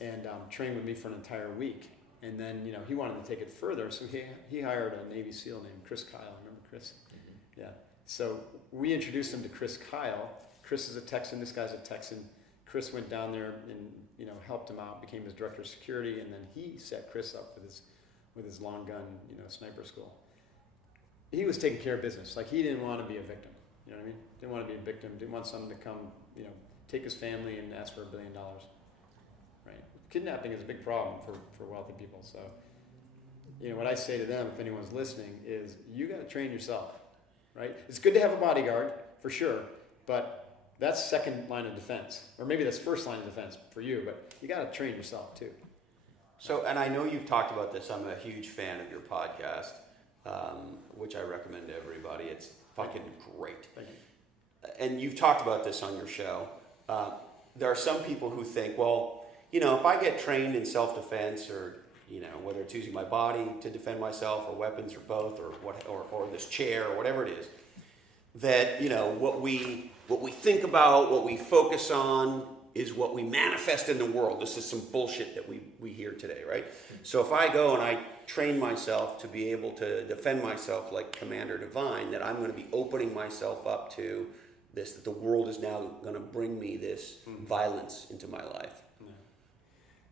and train with me for an entire week. And then, you know, he wanted to take it further, so he hired a Navy SEAL named Chris Kyle. Remember Chris? Mm-hmm. Yeah. So we introduced him to Chris Kyle. Chris is a Texan. This guy's a Texan. Chris went down there and, you know, helped him out, became his director of security, and then he set Chris up with his long gun, you know, sniper school. He was taking care of business. Like, he didn't want to be a victim. You know what I mean? Didn't want to be a victim. Didn't want someone to come, you know, take his family and ask for $1 billion. Right? Kidnapping is a big problem for wealthy people. So, you know, what I say to them, if anyone's listening, is you got to train yourself. Right? It's good to have a bodyguard, for sure, but that's second line of defense. Or maybe that's first line of defense for you, but you got to train yourself too. So, and I know you've talked about this. I'm a huge fan of your podcast, which I recommend to everybody. It's fucking great. Thank you. And you've talked about this on your show. There are some people who think, well, you know, if I get trained in self-defense, or, you know, whether it's using my body to defend myself, or weapons, or both, or this chair, or whatever it is, that, you know, what we think about, what we focus on, is what we manifest in the world. This is some bullshit that we hear today, right? So if I go and I train myself to be able to defend myself like Commander Divine, that I'm going to be opening myself up to this, that the world is now going to bring me this violence into my life. Yeah.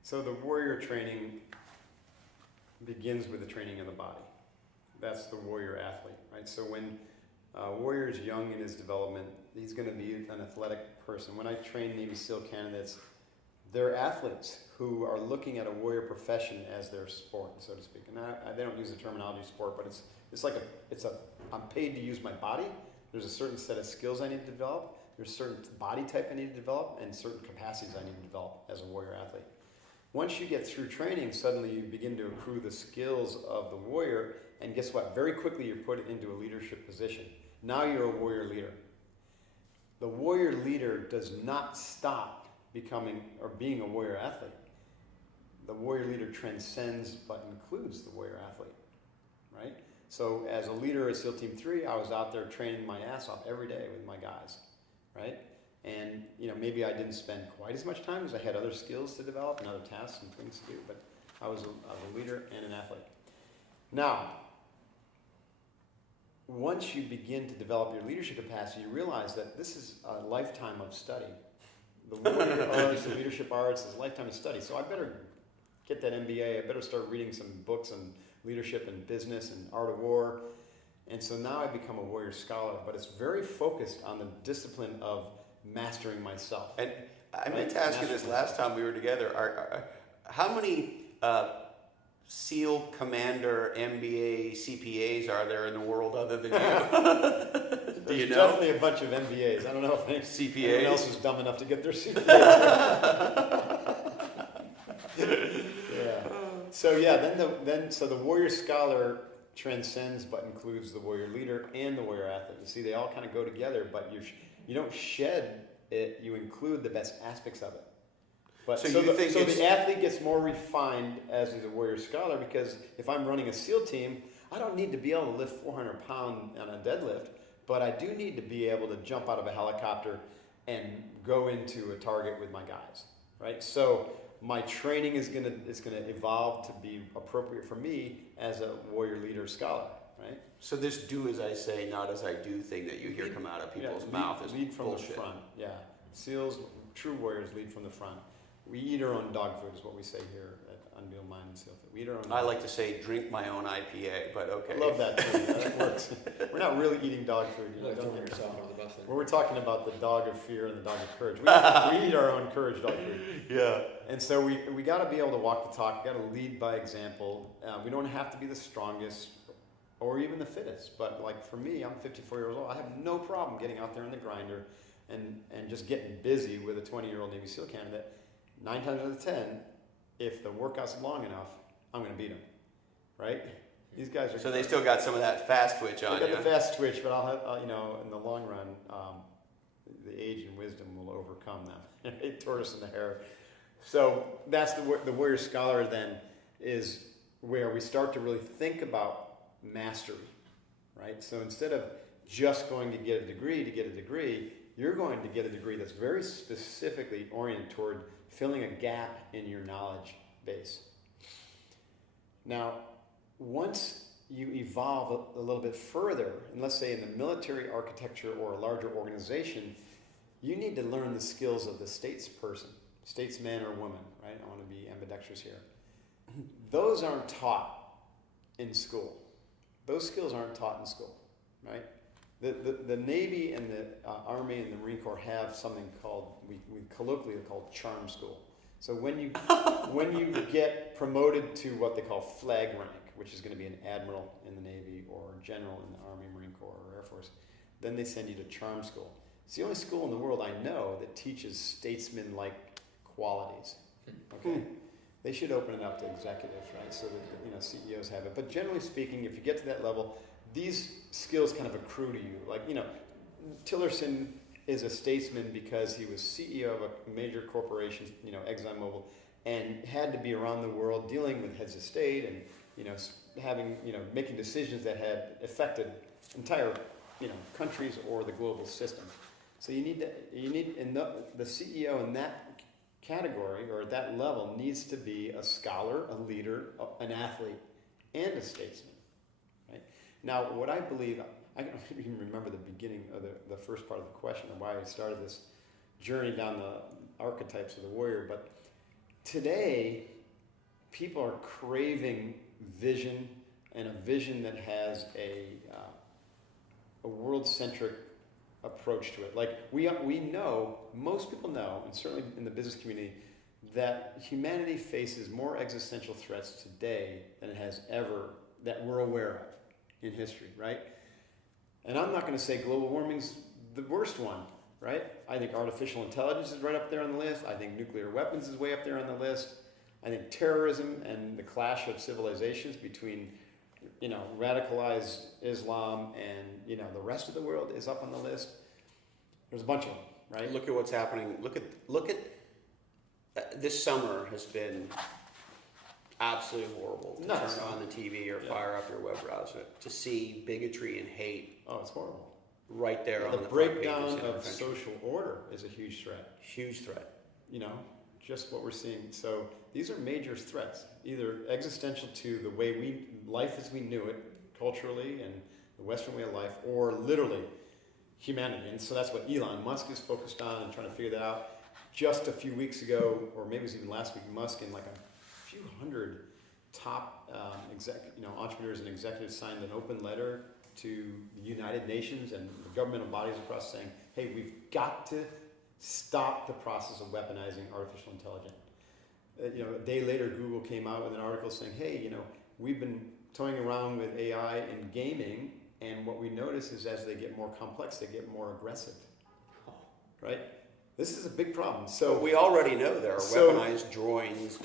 So the warrior training begins with the training of the body. That's the warrior athlete, right? So when warrior is young in his development, he's going to be an athletic person. When I train Navy SEAL candidates, they're athletes who are looking at a warrior profession as their sport, so to speak. And they don't use the terminology sport, but I'm paid to use my body. There's a certain set of skills I need to develop. There's a certain body type I need to develop, and certain capacities I need to develop as a warrior athlete. Once you get through training, suddenly you begin to accrue the skills of the warrior, and guess what? Very quickly you're put into a leadership position. Now you're a warrior leader. The warrior leader does not stop becoming or being a warrior athlete. The warrior leader transcends but includes the warrior athlete, right? So as a leader at SEAL Team 3, I was out there training my ass off every day with my guys, right? And, you know, maybe I didn't spend quite as much time because I had other skills to develop and other tasks and things to do, but I was a leader and an athlete. Now, once you begin to develop your leadership capacity, you realize that this is a lifetime of study. The warrior arts, the leadership arts is a lifetime of study. So I better get that MBA. I better start reading some books on leadership and business and art of war. And so now I become a warrior scholar, but it's very focused on the discipline of mastering myself. And I meant to ask you this last time we were together. How many SEAL Commander MBA CPAs are there in the world other than you? Do you know? There's definitely a bunch of MBAs. I don't know if CPAs? anyone else is dumb enough to get their CPAs. Yeah. So yeah, so the warrior scholar transcends but includes the warrior leader and the warrior athlete. You see, they all kind of go together, but you don't shed it. You include the best aspects of it. But so the athlete gets more refined as he's a warrior scholar, because if I'm running a SEAL team, I don't need to be able to lift 400 pounds on a deadlift, but I do need to be able to jump out of a helicopter and go into a target with my guys, right? So my training is gonna evolve to be appropriate for me as a warrior leader scholar, right? So this do as I say, not as I do thing that you hear come out of people's mouth is lead from bullshit. the front. Yeah, SEALs, true warriors lead from the front. We eat our own dog food is what we say here at Unveiled Mind and SEAL. We eat our own. I like to say drink my own IPA, but okay. I love that too. Yeah, that works. We're not really eating dog food. You know, Really don't throwing get yourself under the bus there. We're talking about the dog of fear and the dog of courage. We eat our own courage dog food. Yeah. And so we got to be able to walk the talk. We got to lead by example. We don't have to be the strongest or even the fittest. But like for me, I'm 54 years old. I have no problem getting out there in the grinder and just getting busy with a 20-year-old Navy SEAL candidate. 9 times out of 10, if the workout's long enough, I'm going to beat them, right? These guys are. So they still got some of that fast twitch on you. They got the fast twitch, but I'll have, in the long run, the age and wisdom will overcome them. Tortoise and the hare. So that's the warrior scholar. Then is where we start to really think about mastery, right? So instead of just going to get a degree, you're going to get a degree that's very specifically oriented toward filling a gap in your knowledge base. Now, once you evolve a little bit further, and let's say in the military architecture or a larger organization, you need to learn the skills of the statesman or woman, right? I want to be ambidextrous here. Those aren't taught in school. Those skills aren't taught in school, right? The Navy and the Army and the Marine Corps have something called, we colloquially called charm school. So when you get promoted to what they call flag rank, which is going to be an admiral in the Navy or a general in the Army, Marine Corps, or Air Force, then they send you to charm school. It's the only school in the world I know that teaches statesman-like qualities. Okay, they should open it up to executives, right? So that CEOs have it. But generally speaking, if you get to that level, these skills kind of accrue to you. Like Tillerson is a statesman because he was CEO of a major corporation, ExxonMobil, and had to be around the world dealing with heads of state and having making decisions that had affected entire countries or the global system. So you need the CEO in that category or at that level needs to be a scholar, a leader, an athlete, and a statesman. Right? Now, what I believe, I don't even remember the beginning of the first part of the question and why I started this journey down the archetypes of the warrior, but today people are craving vision, and a vision that has a world-centric approach to it. Like we know, most people know, and certainly in the business community, that humanity faces more existential threats today than it has ever, that we're aware of in history, right? And I'm not going to say global warming's the worst one, right? I think artificial intelligence is right up there on the list. I think nuclear weapons is way up there on the list. I think terrorism and the clash of civilizations between, radicalized Islam and, the rest of the world is up on the list. There's a bunch of them, right? Look at what's happening. Look at this summer has been absolutely horrible to Nuts. turn on the TV or fire up your web browser to see bigotry and hate. Oh, it's horrible. Right there on the front breakdown pages of social order is a huge threat. Huge threat. Just what we're seeing. So these are major threats, either existential to the way life as we knew it, culturally and the Western way of life, or literally humanity. And so that's what Elon Musk is focused on and trying to figure that out. Just a few weeks ago, or maybe it was even last week, Musk and like a few hundred top entrepreneurs and executives signed an open letter to the United Nations and the governmental bodies across saying, hey, we've got to stop the process of weaponizing artificial intelligence. A day later, Google came out with an article saying, hey, we've been toying around with AI in gaming, and what we notice is as they get more complex, they get more aggressive, right? This is a big problem. So we already know there are weaponized drones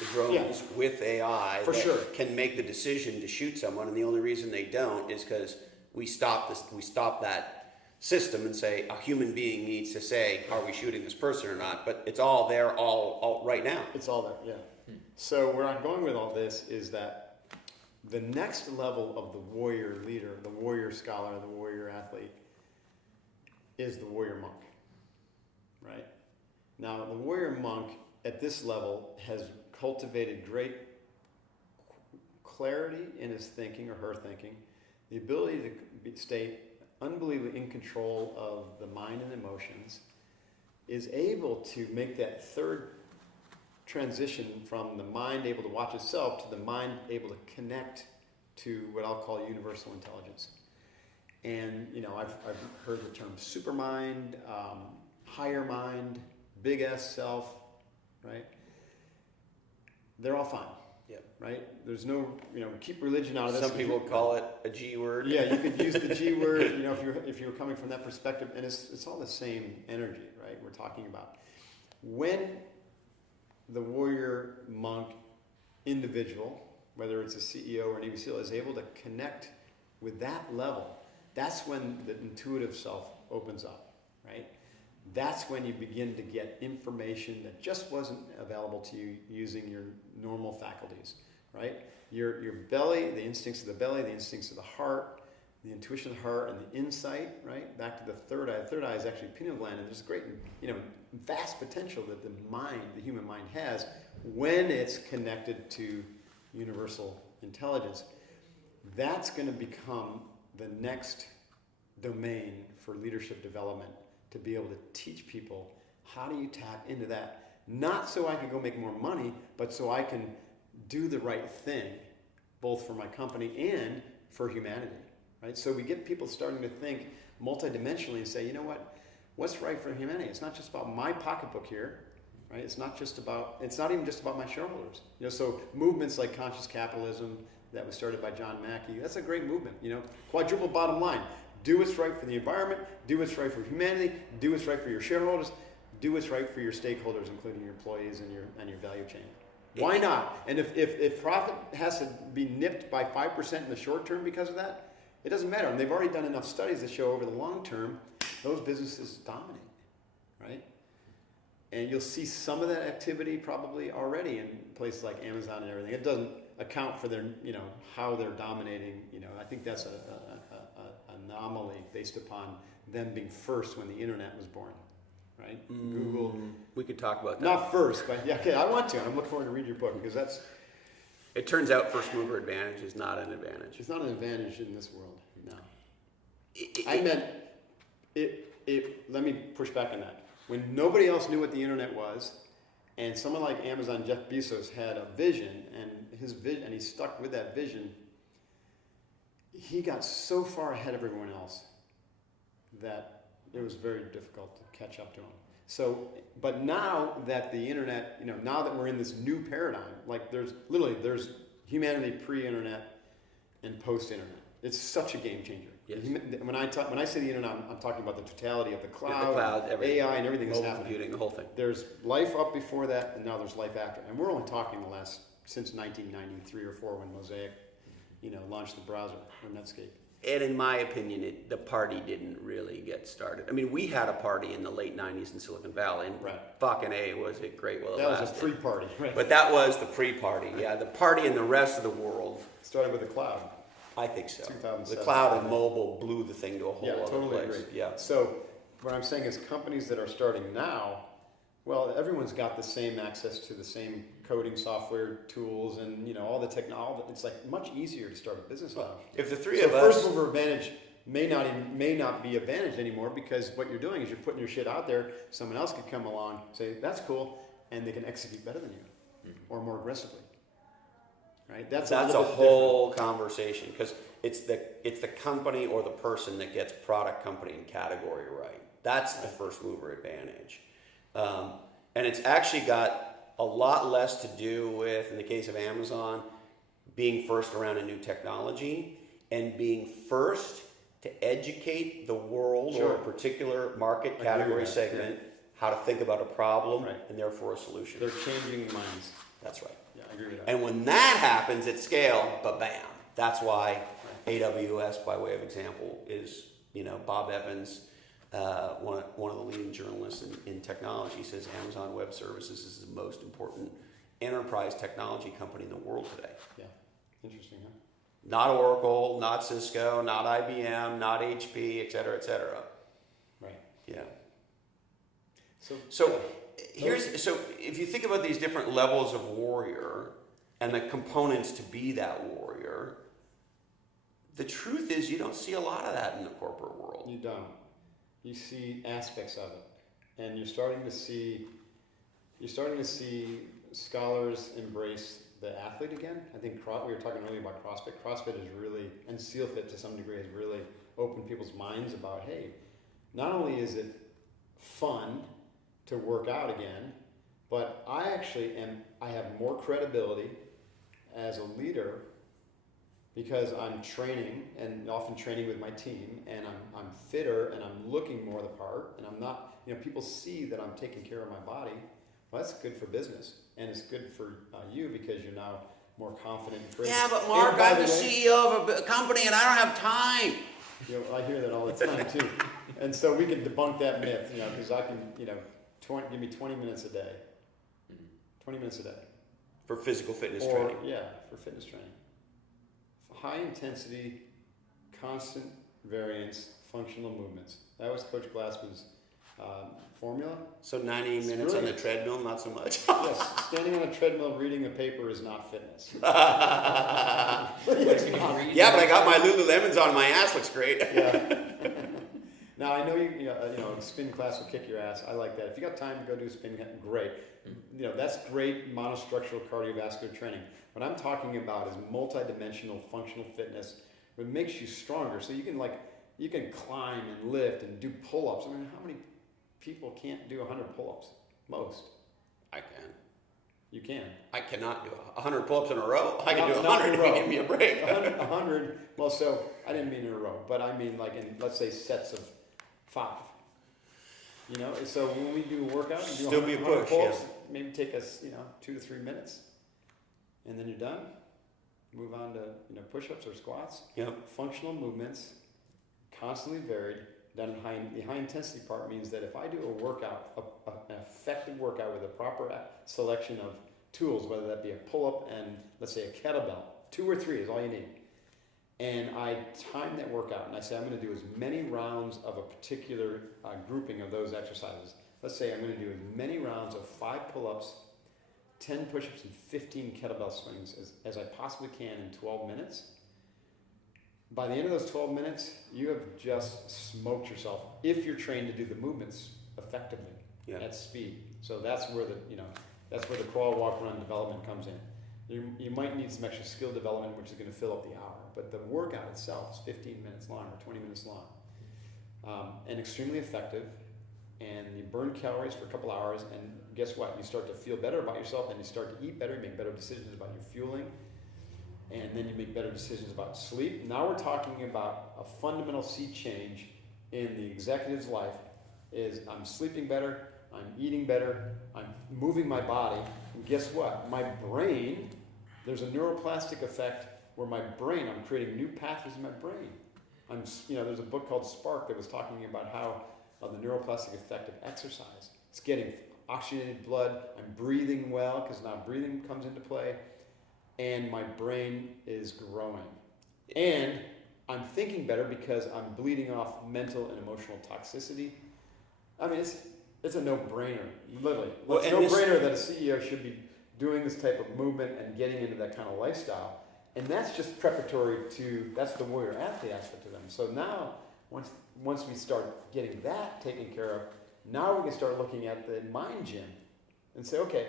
with AI for that sure can make the decision to shoot someone, and the only reason they don't is because we stop that system and say a human being needs to say, are we shooting this person or not? But it's all there, all right now. It's all there, yeah. So where I'm going with all this is that the next level of the warrior leader, the warrior scholar, the warrior athlete, is the warrior monk, right? Now, the warrior monk at this level has cultivated great clarity in his thinking or her thinking, the ability to stay unbelievably in control of the mind and emotions, is able to make that third transition from the mind able to watch itself to the mind able to connect to what I'll call universal intelligence. And I've heard the term supermind, higher mind, big S self, right? They're all fine. Yep. Right? There's no, keep religion out of this. Some people call it a G word. Yeah, you could use the G word, if you're coming from that perspective, and it's all the same energy, right? We're talking about when the warrior monk individual, whether it's a CEO or an Navy SEAL, is able to connect with that level, that's when the intuitive self opens up, right? That's when you begin to get information that just wasn't available to you using your normal faculties, right? Your belly, the instincts of the belly, the instincts of the heart, the intuition of the heart and the insight, right? Back to the third eye. The third eye is actually pineal gland, and there's great, vast potential that the human mind has when it's connected to universal intelligence. That's going to become the next domain for leadership development, to be able to teach people how do you tap into that. Not so I can go make more money, but so I can do the right thing, both for my company and for humanity, right? So we get people starting to think multidimensionally and say, you know what? What's right for humanity? It's not just about my pocketbook here, right? It's not even just about my shareholders. So movements like conscious capitalism that was started by John Mackey, that's a great movement, quadruple bottom line. Do what's right for the environment, do what's right for humanity, do what's right for your shareholders, do what's right for your stakeholders, including your employees and your value chain. Why not? And if profit has to be nipped by 5% in the short term because of that, it doesn't matter. And they've already done enough studies that show over the long term, those businesses dominate, right? And you'll see some of that activity probably already in places like Amazon and everything. It doesn't account for their, how they're dominating. I think that's an anomaly based upon them being first when the internet was born, right? Google. We could talk about that. Not first, but yeah, okay, I want to. I'm looking forward to read your book because that's. It turns out first mover advantage is not an advantage. It's not an advantage in this world. No. I meant it. Let me push back on that. When nobody else knew what the internet was, and someone like Amazon, Jeff Bezos, had a vision, and he stuck with that vision. He got so far ahead of everyone else that it was very difficult to catch up to him. So, but now that the internet, now that we're in this new paradigm, like there's humanity pre-internet and post-internet. It's such a game changer. Yes. When I say the internet, I'm talking about the totality of the cloud, everything. AI, and everything that's Mobile happening. computing, the whole thing. There's life up before that, and now there's life after. And we're only talking since 1993 or 4 when Mosaic, launched the browser or Netscape. And in my opinion, the party didn't really get started. I mean, we had a party in the late 90s in Silicon Valley, and fucking A, was it great while it lasted. That was a pre-party, right? But that was the pre-party, yeah. The party in the rest of the world. Started with the cloud. I think so. 2007. The cloud and mobile blew the thing to a whole other totally place. Agree. Yeah. So what I'm saying is companies that are starting now, well, everyone's got the same access to the same coding software tools and all the technology. It's like much easier to start a business now. If the three of us, first mover advantage may not be advantaged anymore, because what you're doing is you're putting your shit out there. Someone else could come along, say that's cool, and they can execute better than you or more aggressively. Right? That's a whole conversation, because it's the company or the person that gets product, company, and category right. That's the first mover advantage. And it's actually got a lot less to do with, in the case of Amazon, being first around a new technology and being first to educate the world or a particular market category segment how to think about a problem and therefore a solution. They're changing minds. That's right. Yeah, I agree with that. And when that happens at scale, bam. That's why AWS, by way of example, is, Bob Evans, one of the leading journalists in technology, says Amazon Web Services is the most important enterprise technology company in the world today. Yeah, interesting, huh? Not Oracle, not Cisco, not IBM, not HP, et cetera, et cetera. Right. Yeah. So if you think about these different levels of warrior and the components to be that warrior, the truth is you don't see a lot of that in the corporate world. You don't. You see aspects of it, and you're starting to see scholars embrace the athlete again. I think we were talking earlier about CrossFit. CrossFit is really, and SEALFIT to some degree, has really opened people's minds about, hey, not only is it fun to work out again, but I have more credibility as a leader because I'm training, and often training with my team, and I'm fitter, and I'm looking more the part, and I'm not, people see that I'm taking care of my body. Well, that's good for business, and it's good for you because you're now more confident and crazy. Yeah, but Mark, I'm the CEO of a company, and I don't have time. I hear that all the time too, and so we can debunk that myth, because I can, give me 20 minutes a day. 20 minutes a day. For physical fitness training. Yeah, for fitness training. High intensity constant variance, functional movements. That was Coach Glassman's formula. So 90 It's minutes on the brilliant. treadmill, not so much. Yes, standing on a treadmill reading a paper is not fitness. Yeah, It's not. but I got my Lululemons on. My ass looks great. Yeah. Now I know spin class will kick your ass. I like that. If you got time to go do a spin, great. That's great monostructural cardiovascular training. What I'm talking about is multidimensional functional fitness. It makes you stronger, so you can climb and lift and do pull-ups. I mean, how many people can't do 100 pull-ups? Most. I can. You can. I cannot do 100 pull-ups in a row. I can do Not 100 in if a you row. give me a break. 100. Well, so I didn't mean in a row, but I mean like in, let's say, sets of 5. So when we do a workout, and do Still be a 100 push, pull-ups, yeah. maybe take us 2 to 3 minutes, and then you're done. Move on to push-ups or squats. Yep. Functional movements, constantly varied. Done the high intensity part means that if I do a workout, an effective workout with a proper selection of tools, whether that be a pull-up and let's say a kettlebell, 2 or 3 is all you need. And I time that workout and I say I'm going to do as many rounds of a particular grouping of those exercises. Let's say I'm going to do as many rounds of 5 pull-ups, 10 push-ups, and 15 kettlebell swings as I possibly can in 12 minutes. By the end of those 12 minutes, you have just smoked yourself if you're trained to do the movements effectively at speed. So that's where the crawl, walk, run development comes in. You might need some extra skill development, which is going to fill up the hour, but the workout itself is 15 minutes long or 20 minutes long, and extremely effective. And you burn calories for a couple hours, and guess what? You start to feel better about yourself, and you start to eat better, you make better decisions about your fueling, and then you make better decisions about sleep. Now we're talking about a fundamental sea change in the executive's life. Is I'm sleeping better, I'm eating better, I'm moving my body, and guess what? My brain, there's a neuroplastic effect where my brain, I'm creating new pathways in my brain. There's a book called Spark that was talking about how the neuroplastic effect of exercise. It's getting oxygenated blood, I'm breathing well, because now breathing comes into play, and my brain is growing. And I'm thinking better because I'm bleeding off mental and emotional toxicity. I mean, it's a no-brainer, literally. It's a no-brainer that a CEO should be doing this type of movement and getting into that kind of lifestyle. And that's just preparatory to, that's the warrior athlete aspect of them. So now, once we start getting that taken care of, now we can start looking at the mind gym and say, okay,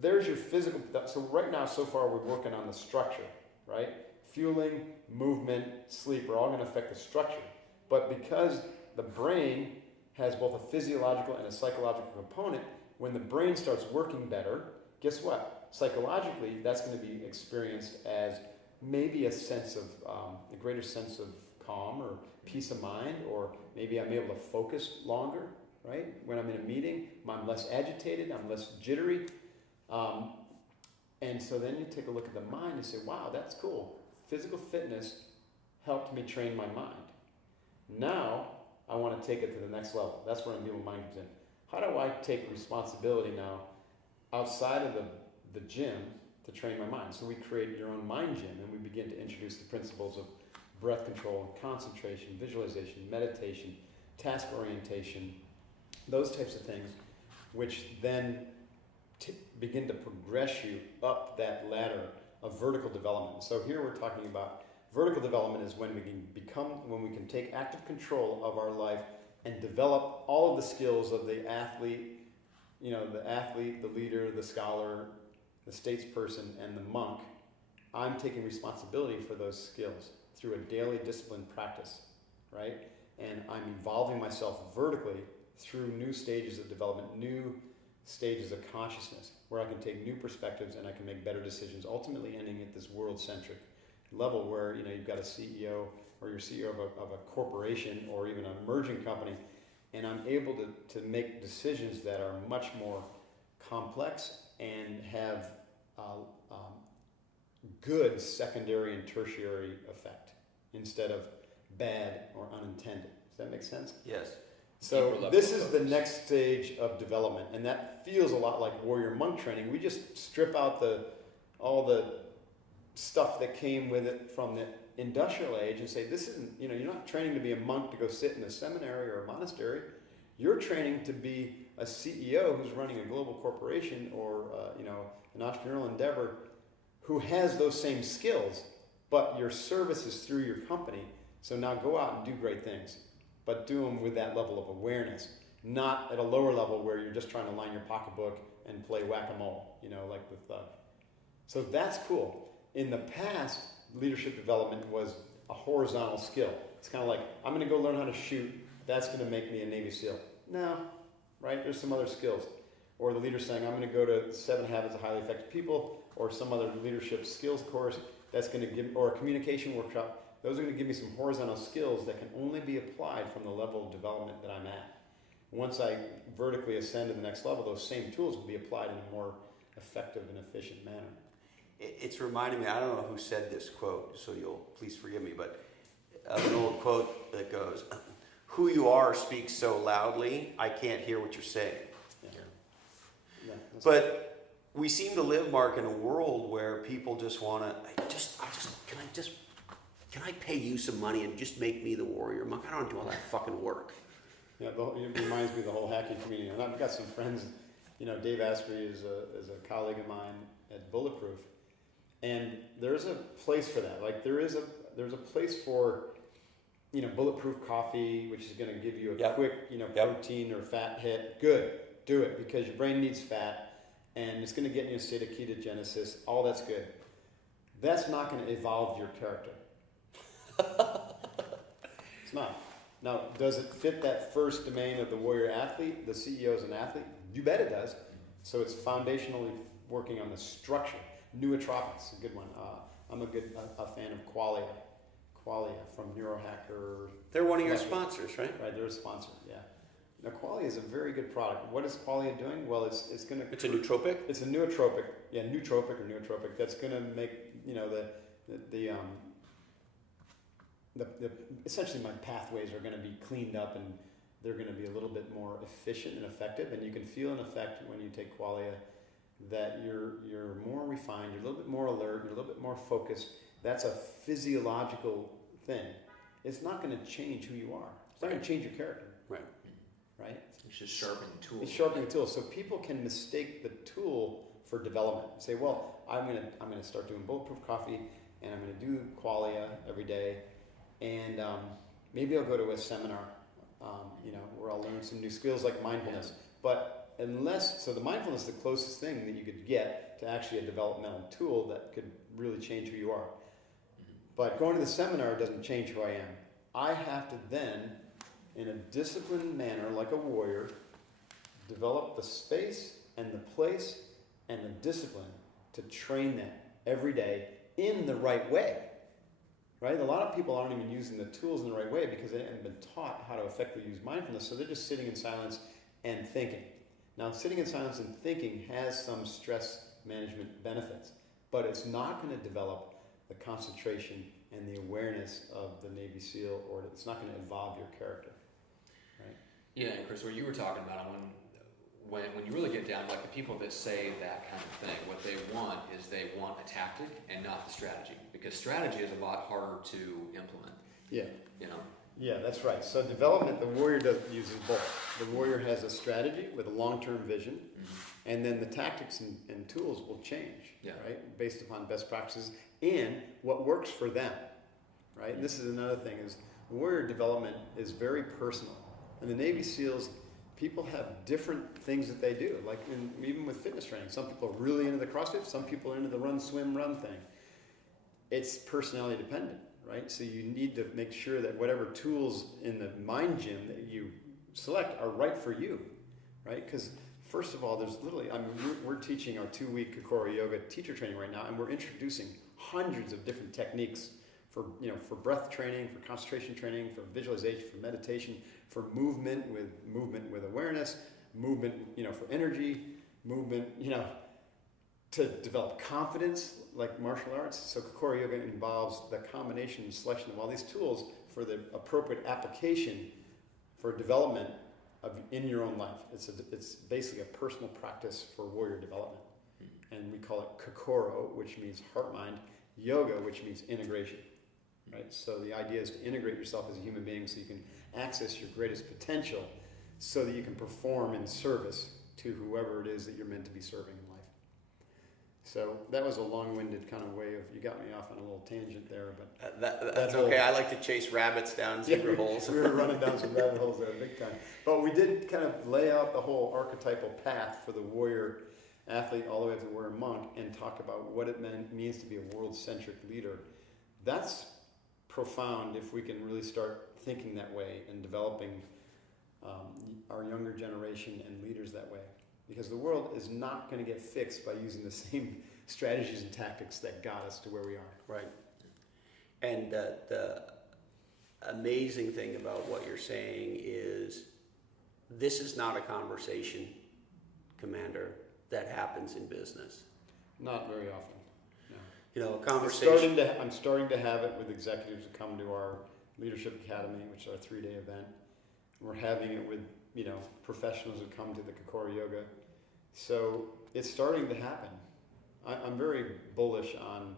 there's your physical. So right now, so far, we're working on the structure, right? Fueling, movement, sleep are all going to affect the structure. But because the brain has both a physiological and a psychological component, when the brain starts working better, guess what? Psychologically, that's going to be experienced as maybe a greater sense of calm or peace of mind, or maybe I'm able to focus longer, right? When I'm in a meeting, I'm less agitated, I'm less jittery. And so then you take a look at the mind and say, wow, that's cool. Physical fitness helped me train my mind. Now, I want to take it to the next level. That's where Unbeatable Mind comes in. How do I take responsibility now outside of the gym to train my mind? So we create your own mind gym, and we begin to introduce the principles of breath control, concentration, visualization, meditation, task orientation, those types of things, which then begin to progress you up that ladder of vertical development. So here we're talking about vertical development is when we can take active control of our life and develop all of the skills of the athlete, the leader, the scholar, the statesperson, and the monk. I'm taking responsibility for those skills through a daily disciplined practice, right? And I'm evolving myself vertically through new stages of development, new stages of consciousness, where I can take new perspectives and I can make better decisions, ultimately ending at this world-centric level where you've got a CEO or you're CEO of a corporation or even an emerging company, and I'm able to make decisions that are much more complex and have good secondary and tertiary effect instead of bad or unintended. Does that make sense? Yes. So this is the next stage of development, and that feels a lot like warrior monk training. We just strip out all the stuff that came with it from the industrial age and say, this isn't, you're not training to be a monk to go sit in a seminary or a monastery. You're training to be a CEO who's running a global corporation or, an entrepreneurial endeavor who has those same skills, but your service is through your company. So now go out and do great things, but do them with that level of awareness, not at a lower level where you're just trying to line your pocketbook and play whack-a-mole, like the thug. So that's cool. In the past, leadership development was a horizontal skill. It's kind of like, I'm going to go learn how to shoot. That's going to make me a Navy SEAL. No, right? There's some other skills. Or the leader saying, I'm going to go to 7 Habits of Highly Effective People, or some other leadership skills course that's going to give, or a communication workshop. Those are going to give me some horizontal skills that can only be applied from the level of development that I'm at. Once I vertically ascend to the next level, those same tools will be applied in a more effective and efficient manner. It's reminding me, I don't know who said this quote, so you'll please forgive me, but an old quote that goes, who you are speaks so loudly, I can't hear what you're saying. Yeah, but we seem to live, Mark, in a world where people just want to, can I pay you some money and just make me the warrior monk? I don't want to do all that fucking work. Yeah, it reminds me of the whole hacking community. And I've got some friends, Dave Asprey is a colleague of mine at Bulletproof. And there's a place for that. Like there's a place for, bulletproof coffee, which is going to give you a quick, protein or fat hit. Good, do it because your brain needs fat, and it's going to get you in a state of ketogenesis. All that's good. That's not going to evolve your character. It's not. Now, does it fit that first domain of the warrior athlete? The CEO is an athlete. You bet it does. So it's foundationally working on the structure. Nootropics, a good one. I'm a fan of Qualia from Neurohacker. They're one of your sponsors, right? Right, they're a sponsor. Yeah. Now, Qualia is a very good product. What is Qualia doing? Well, it's going to. It's a nootropic. It's a nootropic. Yeah, nootropic or nootropic. That's going to make the essentially my pathways are going to be cleaned up and they're going to be a little bit more efficient and effective. And you can feel an effect when you take Qualia that you're more refined, you're a little bit more alert, you're a little bit more focused. That's a physiological thing. It's not going to change who you are. It's not going to change your character. Right. Right? It's just sharpening the tool. It's sharpening the tool. So people can mistake the tool for development. Say, well, I'm gonna start doing bulletproof coffee, and I'm gonna do Qualia every day, and maybe I'll go to a seminar, where I'll learn some new skills like mindfulness. But so the mindfulness is the closest thing that you could get to actually a developmental tool that could really change who you are. But going to the seminar doesn't change who I am. I have to then, in a disciplined manner, like a warrior, develop the space and the place and the discipline to train that every day in the right way. Right? A lot of people aren't even using the tools in the right way because they haven't been taught how to effectively use mindfulness, so they're just sitting in silence and thinking. Now, sitting in silence and thinking has some stress management benefits, but it's not going to develop the concentration and the awareness of the Navy SEAL, or it's not going to evolve your character. Right? Yeah, and Chris, what you were talking about, when you really get down, like the people that say that kind of thing, what they want is they want a tactic and not the strategy, because strategy is a lot harder to implement. Yeah. Yeah, that's right. So development, the warrior uses both. The warrior has a strategy with a long-term vision, and then the tactics and tools will change, right, based upon best practices and what works for them, right? And this is another thing, is warrior development is very personal. And the Navy SEALs, people have different things that they do, like even with fitness training. Some people are really into the CrossFit, some people are into the run, swim, run thing. It's personality dependent, right? So you need to make sure that whatever tools in the mind gym that you select are right for you, right? Because first of all, there's literally, we're teaching our 2-week Kokoro Yoga teacher training right now, and we're introducing hundreds of different techniques for breath training, for concentration training, for visualization, for meditation, for movement with awareness, movement, for energy, movement, to develop confidence, like martial arts. So Kokoro Yoga involves the combination and selection of all these tools for the appropriate application for development in your own life. It's basically a personal practice for warrior development. And we call it Kokoro, which means heart, mind, yoga, which means integration, right? So the idea is to integrate yourself as a human being so you can access your greatest potential so that you can perform in service to whoever it is that you're meant to be serving in life. So that was a long-winded kind of way of, you got me off on a little tangent there, but That's okay. I like to chase rabbits down zebra holes. we were running down some rabbit holes there big time. But we did kind of lay out the whole archetypal path for the warrior athlete all the way up to the warrior monk and talk about what it means to be a world-centric leader. That's profound if we can really start thinking that way and developing our younger generation and leaders that way. Because the world is not going to get fixed by using the same strategies and tactics that got us to where we are. Right. And the amazing thing about what you're saying is this is not a conversation, Commander, that happens in business. Not very often. No. You know, a conversation. I'm starting to have it with executives who come to our Leadership Academy, which is our 3-day event. We're having it with, you know, professionals who come to the Kokoro Yoga. So it's starting to happen. I'm very bullish on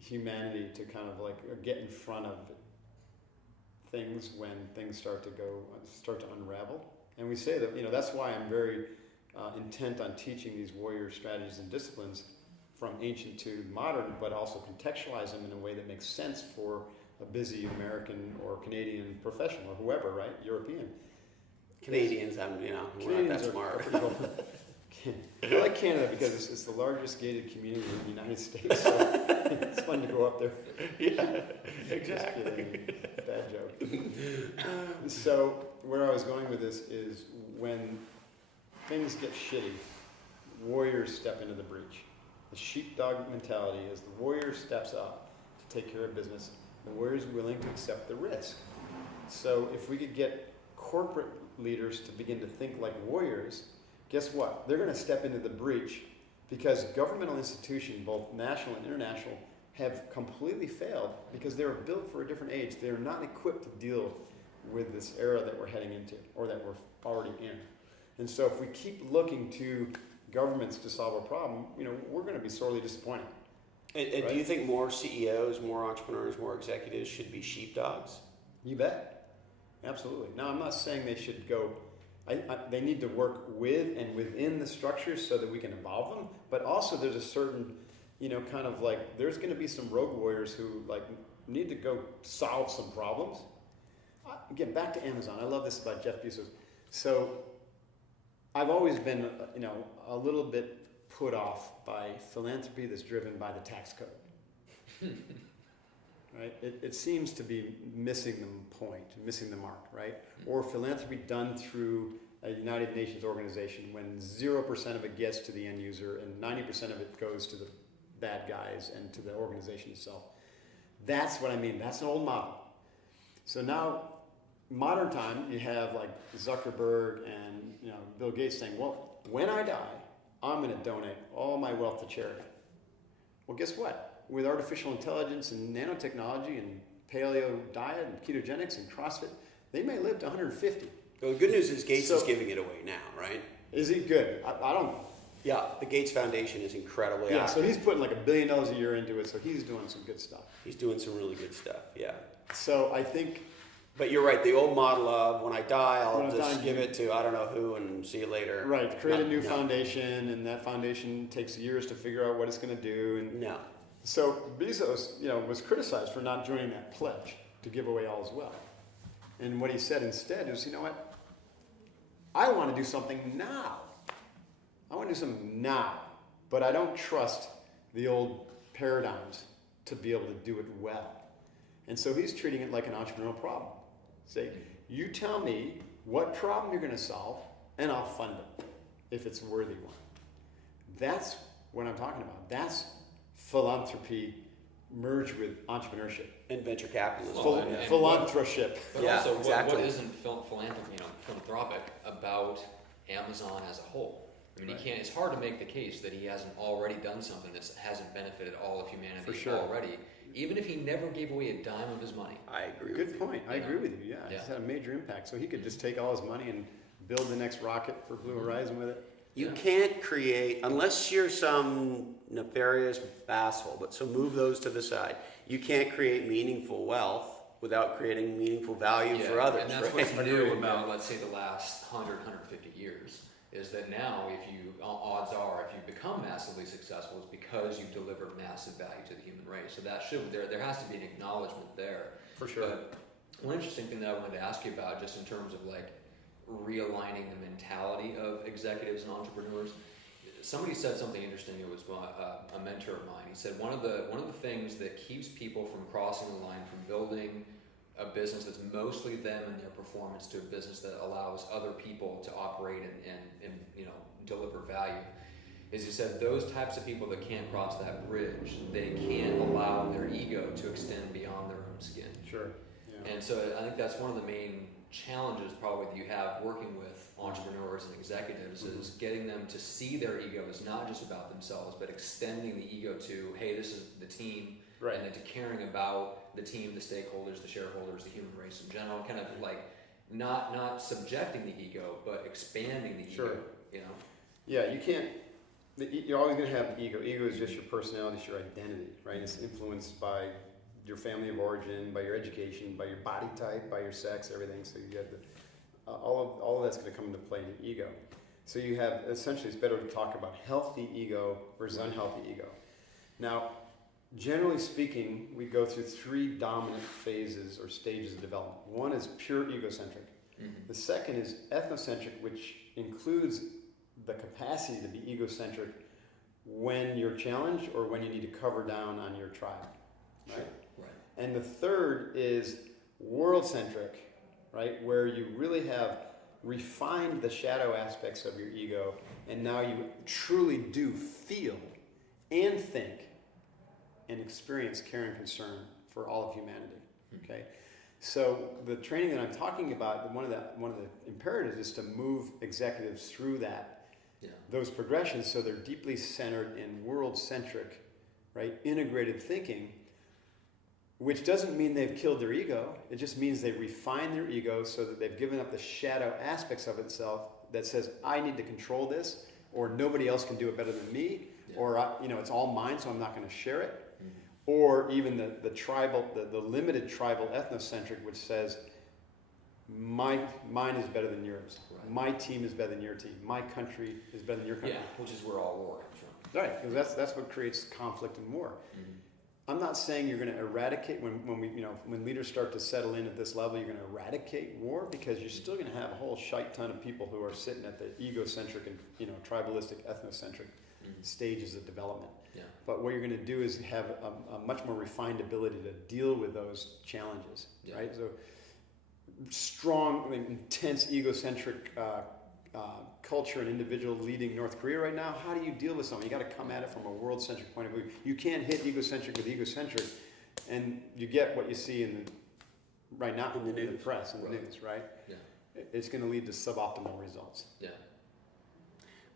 humanity to kind of like get in front of things when things start to unravel. And we say that, you know, that's why I'm very intent on teaching these warrior strategies and disciplines from ancient to modern, but also contextualize them in a way that makes sense for a busy American or Canadian professional or whoever, right? European. Canadians, we're not that smart. I like Canada because it's the largest gated community in the United States, so it's fun to go up there. Yeah, exactly. Bad joke. So where I was going with this is when things get shitty, warriors step into the breach. The sheepdog mentality is the warrior steps up to take care of business. The warrior is willing to accept the risk. So if we could get corporate leaders to begin to think like warriors, guess what? They're going to step into the breach because governmental institutions, both national and international, have completely failed because they were built for a different age. They are not equipped to deal with this era that we're heading into or that we're already in. And so if we keep looking to governments to solve a problem, you know, we're going to be sorely disappointed. And right? Do you think more CEOs, more entrepreneurs, more executives should be sheepdogs? You bet. Absolutely. Now, I'm not saying they should go, they need to work with and within the structures so that we can evolve them, but also there's a certain, you know, kind of like, there's going to be some rogue warriors who like need to go solve some problems. Again, back to Amazon. I love this about Jeff Bezos. So I've always been, you know, a little bit put off by philanthropy that's driven by the tax code. Right? It seems to be missing the point, missing the mark, right? Or philanthropy done through a United Nations organization when 0% of it gets to the end user and 90% of it goes to the bad guys and to the organization itself. That's what I mean. That's an old model. So now, modern time, you have like Zuckerberg and, you know, Bill Gates saying, well, when I die, I'm going to donate all my wealth to charity. Well, guess what? With artificial intelligence and nanotechnology and paleo diet and ketogenics and CrossFit, they may live to 150. Well, the good news is Gates is giving it away now, right? Is he good? I don't. Yeah, the Gates Foundation is incredibly active. So he's putting like $1 billion a year into it, so he's doing some good stuff. He's doing some really good stuff, yeah. So I think... But you're right, the old model of when I die, I'll just give it to I don't know who and see you later. Right, create a new foundation, and that foundation takes years to figure out what it's going to do. And no. So Bezos, you know, was criticized for not joining that pledge to give away all his wealth. And what he said instead was, you know what? I want to do something now. I want to do something now, but I don't trust the old paradigms to be able to do it well. And so he's treating it like an entrepreneurial problem. Say, you tell me what problem you're going to solve, and I'll fund it if it's a worthy one. That's what I'm talking about. That's philanthropy merged with entrepreneurship. And venture capitalism. Philanthropship. But yeah, also, exactly. what isn't philanthropic about Amazon as a whole? I mean, Right. it's hard to make the case that he hasn't already done something that hasn't benefited all of humanity For sure. already, even if he never gave away a dime of his money. I agree with Good you. point. I agree with you. Yeah, Yeah. he's had a major impact. So he could just take all his money and build the next rocket for Blue Horizon with it. You Yeah. can't create, unless you're some nefarious asshole, but so move those to the side. You can't create meaningful wealth without creating meaningful value for others, and that's right? what's new about, let's say, the last 100, 150 years, is that now, if you, odds are, if you become massively successful, it's because you delivered massive value to the human race. So that should, there has to be an acknowledgement there. For sure. But one interesting thing that I wanted to ask you about, just in terms of like realigning the mentality of executives and entrepreneurs, somebody said something interesting. It was a mentor of mine. He said one of the things that keeps people from crossing the line from building a business that's mostly them and their performance to a business that allows other people to operate and deliver value is, he said, those types of people that can't cross that bridge, they can't allow their ego to extend beyond their own skin. Sure. Yeah. And so I think that's one of the main challenges probably that you have working with entrepreneurs and executives is getting them to see their ego as not just about themselves, but extending the ego to, hey, this is the team, Right. and then to caring about the team, the stakeholders, the shareholders, the human race in general, kind of like not subjecting the ego, but expanding the Sure. ego, you know? Yeah, you can't. You're always going to have ego. Ego is just your personality, it's your identity, right? It's influenced by your family of origin, by your education, by your body type, by your sex, everything. So you have all of that's going to come into play in your ego. So you have, essentially, it's better to talk about healthy ego versus unhealthy ego. Now, generally speaking, we go through three dominant phases or stages of development. One is pure egocentric. Mm-hmm. The second is ethnocentric, which includes the capacity to be egocentric when you're challenged or when you need to cover down on your tribe. Right? Sure. Right. And the third is world-centric, right? Where you really have refined the shadow aspects of your ego, and now you truly do feel and think and experience care and concern for all of humanity. Okay, so the training that I'm talking about, one of the imperatives is to move executives through those progressions, so they're deeply centered in world-centric, right, integrated thinking. Which doesn't mean they've killed their ego. It just means they refine their ego so that they've given up the shadow aspects of itself that says, I need to control this, or nobody else can do it better than me, or it's all mine, so I'm not going to share it. Mm-hmm. Or even the tribal, the limited tribal ethnocentric, which says, mine is better than yours. Right. My team is better than your team. My country is better than your country. Yeah, which is where all war comes from. Right, because that's what creates conflict and war. Mm-hmm. I'm not saying you're going to eradicate when leaders start to settle in at this level, you're going to eradicate war, because you're still going to have a whole shite ton of people who are sitting at the egocentric and tribalistic, ethnocentric stages of development. Yeah. But what you're going to do is have a much more refined ability to deal with those challenges, right? So strong, intense egocentric culture and individual leading North Korea right now. How do you deal with something? You got to come at it from a world-centric point of view. You can't hit egocentric with egocentric, and you get what you see right now in the press and the news, right? Yeah. It's going to lead to suboptimal results. Yeah.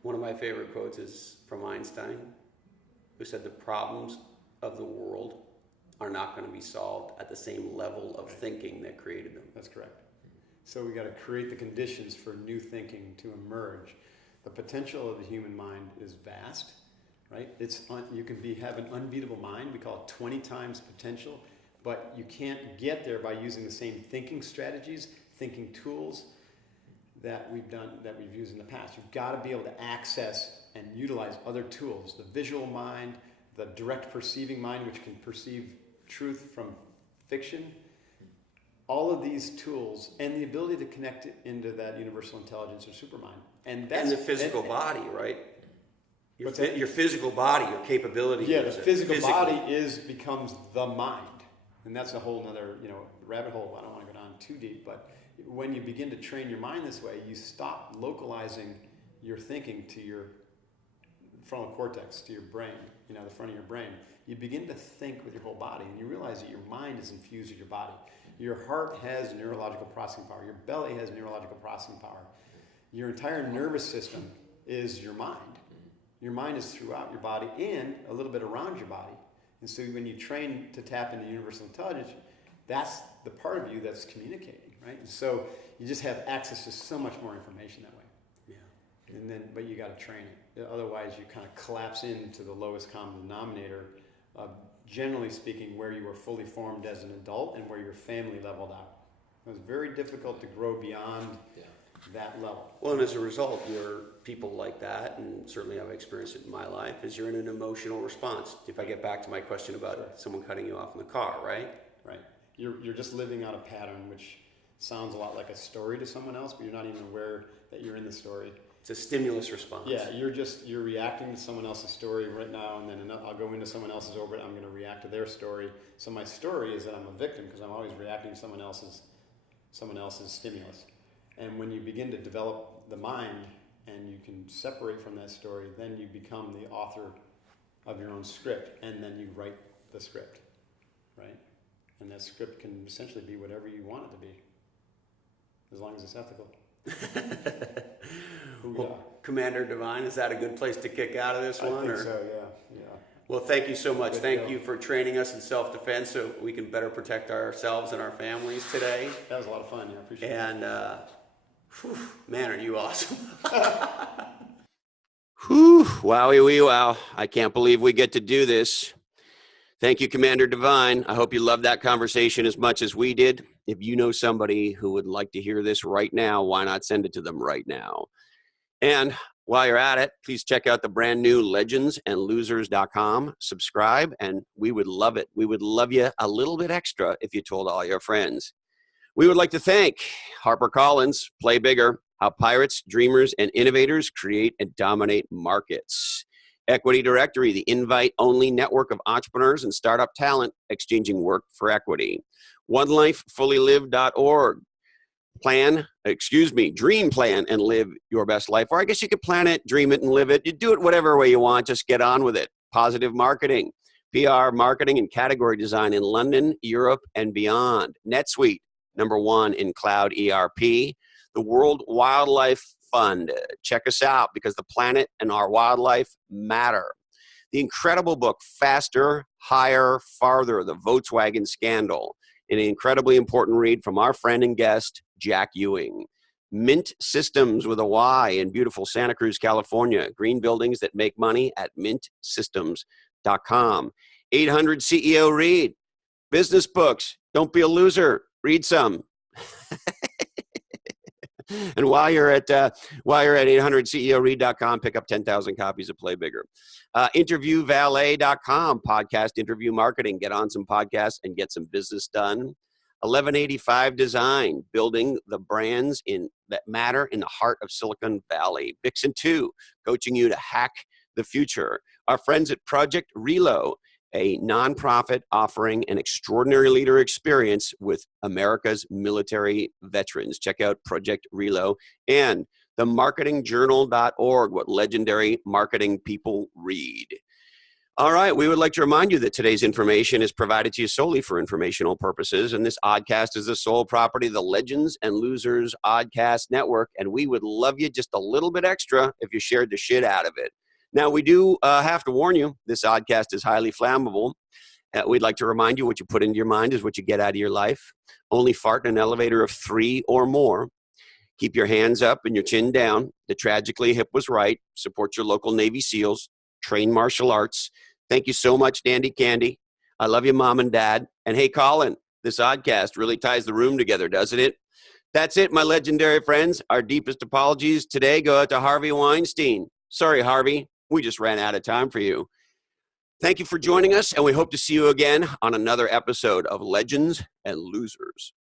One of my favorite quotes is from Einstein, who said the problems of the world are not going to be solved at the same level of thinking that created them. That's correct. So we got to create the conditions for new thinking to emerge. The potential of the human mind is vast, right? You can have an unbeatable mind. We call it 20 times potential, but you can't get there by using the same thinking strategies, thinking tools that we've used in the past. You've got to be able to access and utilize other tools: the visual mind, the direct perceiving mind, which can perceive truth from fiction. All of these tools, and the ability to connect it into that universal intelligence or supermind. And the physical body, right? Your physical body, your capability. Yeah, the physical body becomes the mind. And that's a whole other, rabbit hole. I don't want to go down too deep, but when you begin to train your mind this way, you stop localizing your thinking to your frontal cortex, to your brain, the front of your brain. You begin to think with your whole body, and you realize that your mind is infused with your body. Your heart has neurological processing power. Your belly has neurological processing power. Your entire nervous system is your mind. Your mind is throughout your body and a little bit around your body. And so when you train to tap into universal intelligence, that's the part of you that's communicating, right? And so you just have access to so much more information that way. And then, but you got to train it. Otherwise, you kind of collapse into the lowest common denominator of, generally speaking, where you were fully formed as an adult and where your family leveled out. It was very difficult to grow beyond that level. Well, and as a result, you're people like that, and certainly I've experienced it in my life, is you're in an emotional response. If I get back to my question about someone cutting you off in the car, right? Right. You're just living out a pattern, which sounds a lot like a story to someone else, but you're not even aware that you're in the story. It's a stimulus response. Yeah, you're reacting to someone else's story right now, and then I'll go into someone else's orbit. I'm going to react to their story. So my story is that I'm a victim because I'm always reacting to someone else's stimulus. And when you begin to develop the mind and you can separate from that story, then you become the author of your own script, and then you write the script, right? And that script can essentially be whatever you want it to be, as long as it's ethical. Well, Commander Divine, is that a good place to kick out of this one? I think so, yeah. Well, thank you so much. Good Thank deal. you for training us in self-defense so we can better protect ourselves and our families today. That was a lot of fun, I appreciate it. And, man, are you awesome. Whew, wowie wee wow. I can't believe we get to do this. Thank you, Commander Divine. I hope you loved that conversation as much as we did. If you know somebody who would like to hear this right now, why not send it to them right now? And while you're at it, please check out the brand new legendsandlosers.com. Subscribe, and we would love it. We would love you a little bit extra if you told all your friends. We would like to thank HarperCollins, Play Bigger, How Pirates, Dreamers, and Innovators Create and Dominate Markets. Equity Directory, the invite-only network of entrepreneurs and startup talent exchanging work for equity. OneLifeFullyLived.org. Dream, plan, and live your best life. Or I guess you could plan it, dream it, and live it. You do it whatever way you want. Just get on with it. Positive Marketing, PR, marketing, and category design in London, Europe, and beyond. NetSuite, #1 in cloud ERP. The World Wildlife Fund. Check us out because the planet and our wildlife matter. The incredible book, Faster, Higher, Farther, The Volkswagen Scandal. An incredibly important read from our friend and guest, Jack Ewing. Mint Systems with a Y in beautiful Santa Cruz, California. Green buildings that make money at mintsystems.com. 800 CEO Read. Business books. Don't be a loser. Read some. And while you're at 800ceoread.com, pick up 10,000 copies of Play Bigger. Interviewvalet.com, podcast interview marketing. Get on some podcasts and get some business done. 1185 Design, building the brands that matter in the heart of Silicon Valley. Vixen 2, coaching you to hack the future. Our friends at Project Relo, a nonprofit offering an extraordinary leader experience with America's military veterans. Check out Project Relo and themarketingjournal.org, what legendary marketing people read. All right, we would like to remind you that today's information is provided to you solely for informational purposes, and this oddcast is the sole property of the Legends and Losers Oddcast Network, and we would love you just a little bit extra if you shared the shit out of it. Now, we do have to warn you, this oddcast is highly flammable. We'd like to remind you what you put into your mind is what you get out of your life. Only fart in an elevator of 3 or more. Keep your hands up and your chin down. The tragically hip was right. Support your local Navy SEALs. Train martial arts. Thank you so much, Dandy Candy. I love you, Mom and Dad. And hey, Colin, this oddcast really ties the room together, doesn't it? That's it, my legendary friends. Our deepest apologies today go out to Harvey Weinstein. Sorry, Harvey. We just ran out of time for you. Thank you for joining us, and we hope to see you again on another episode of Legends and Losers.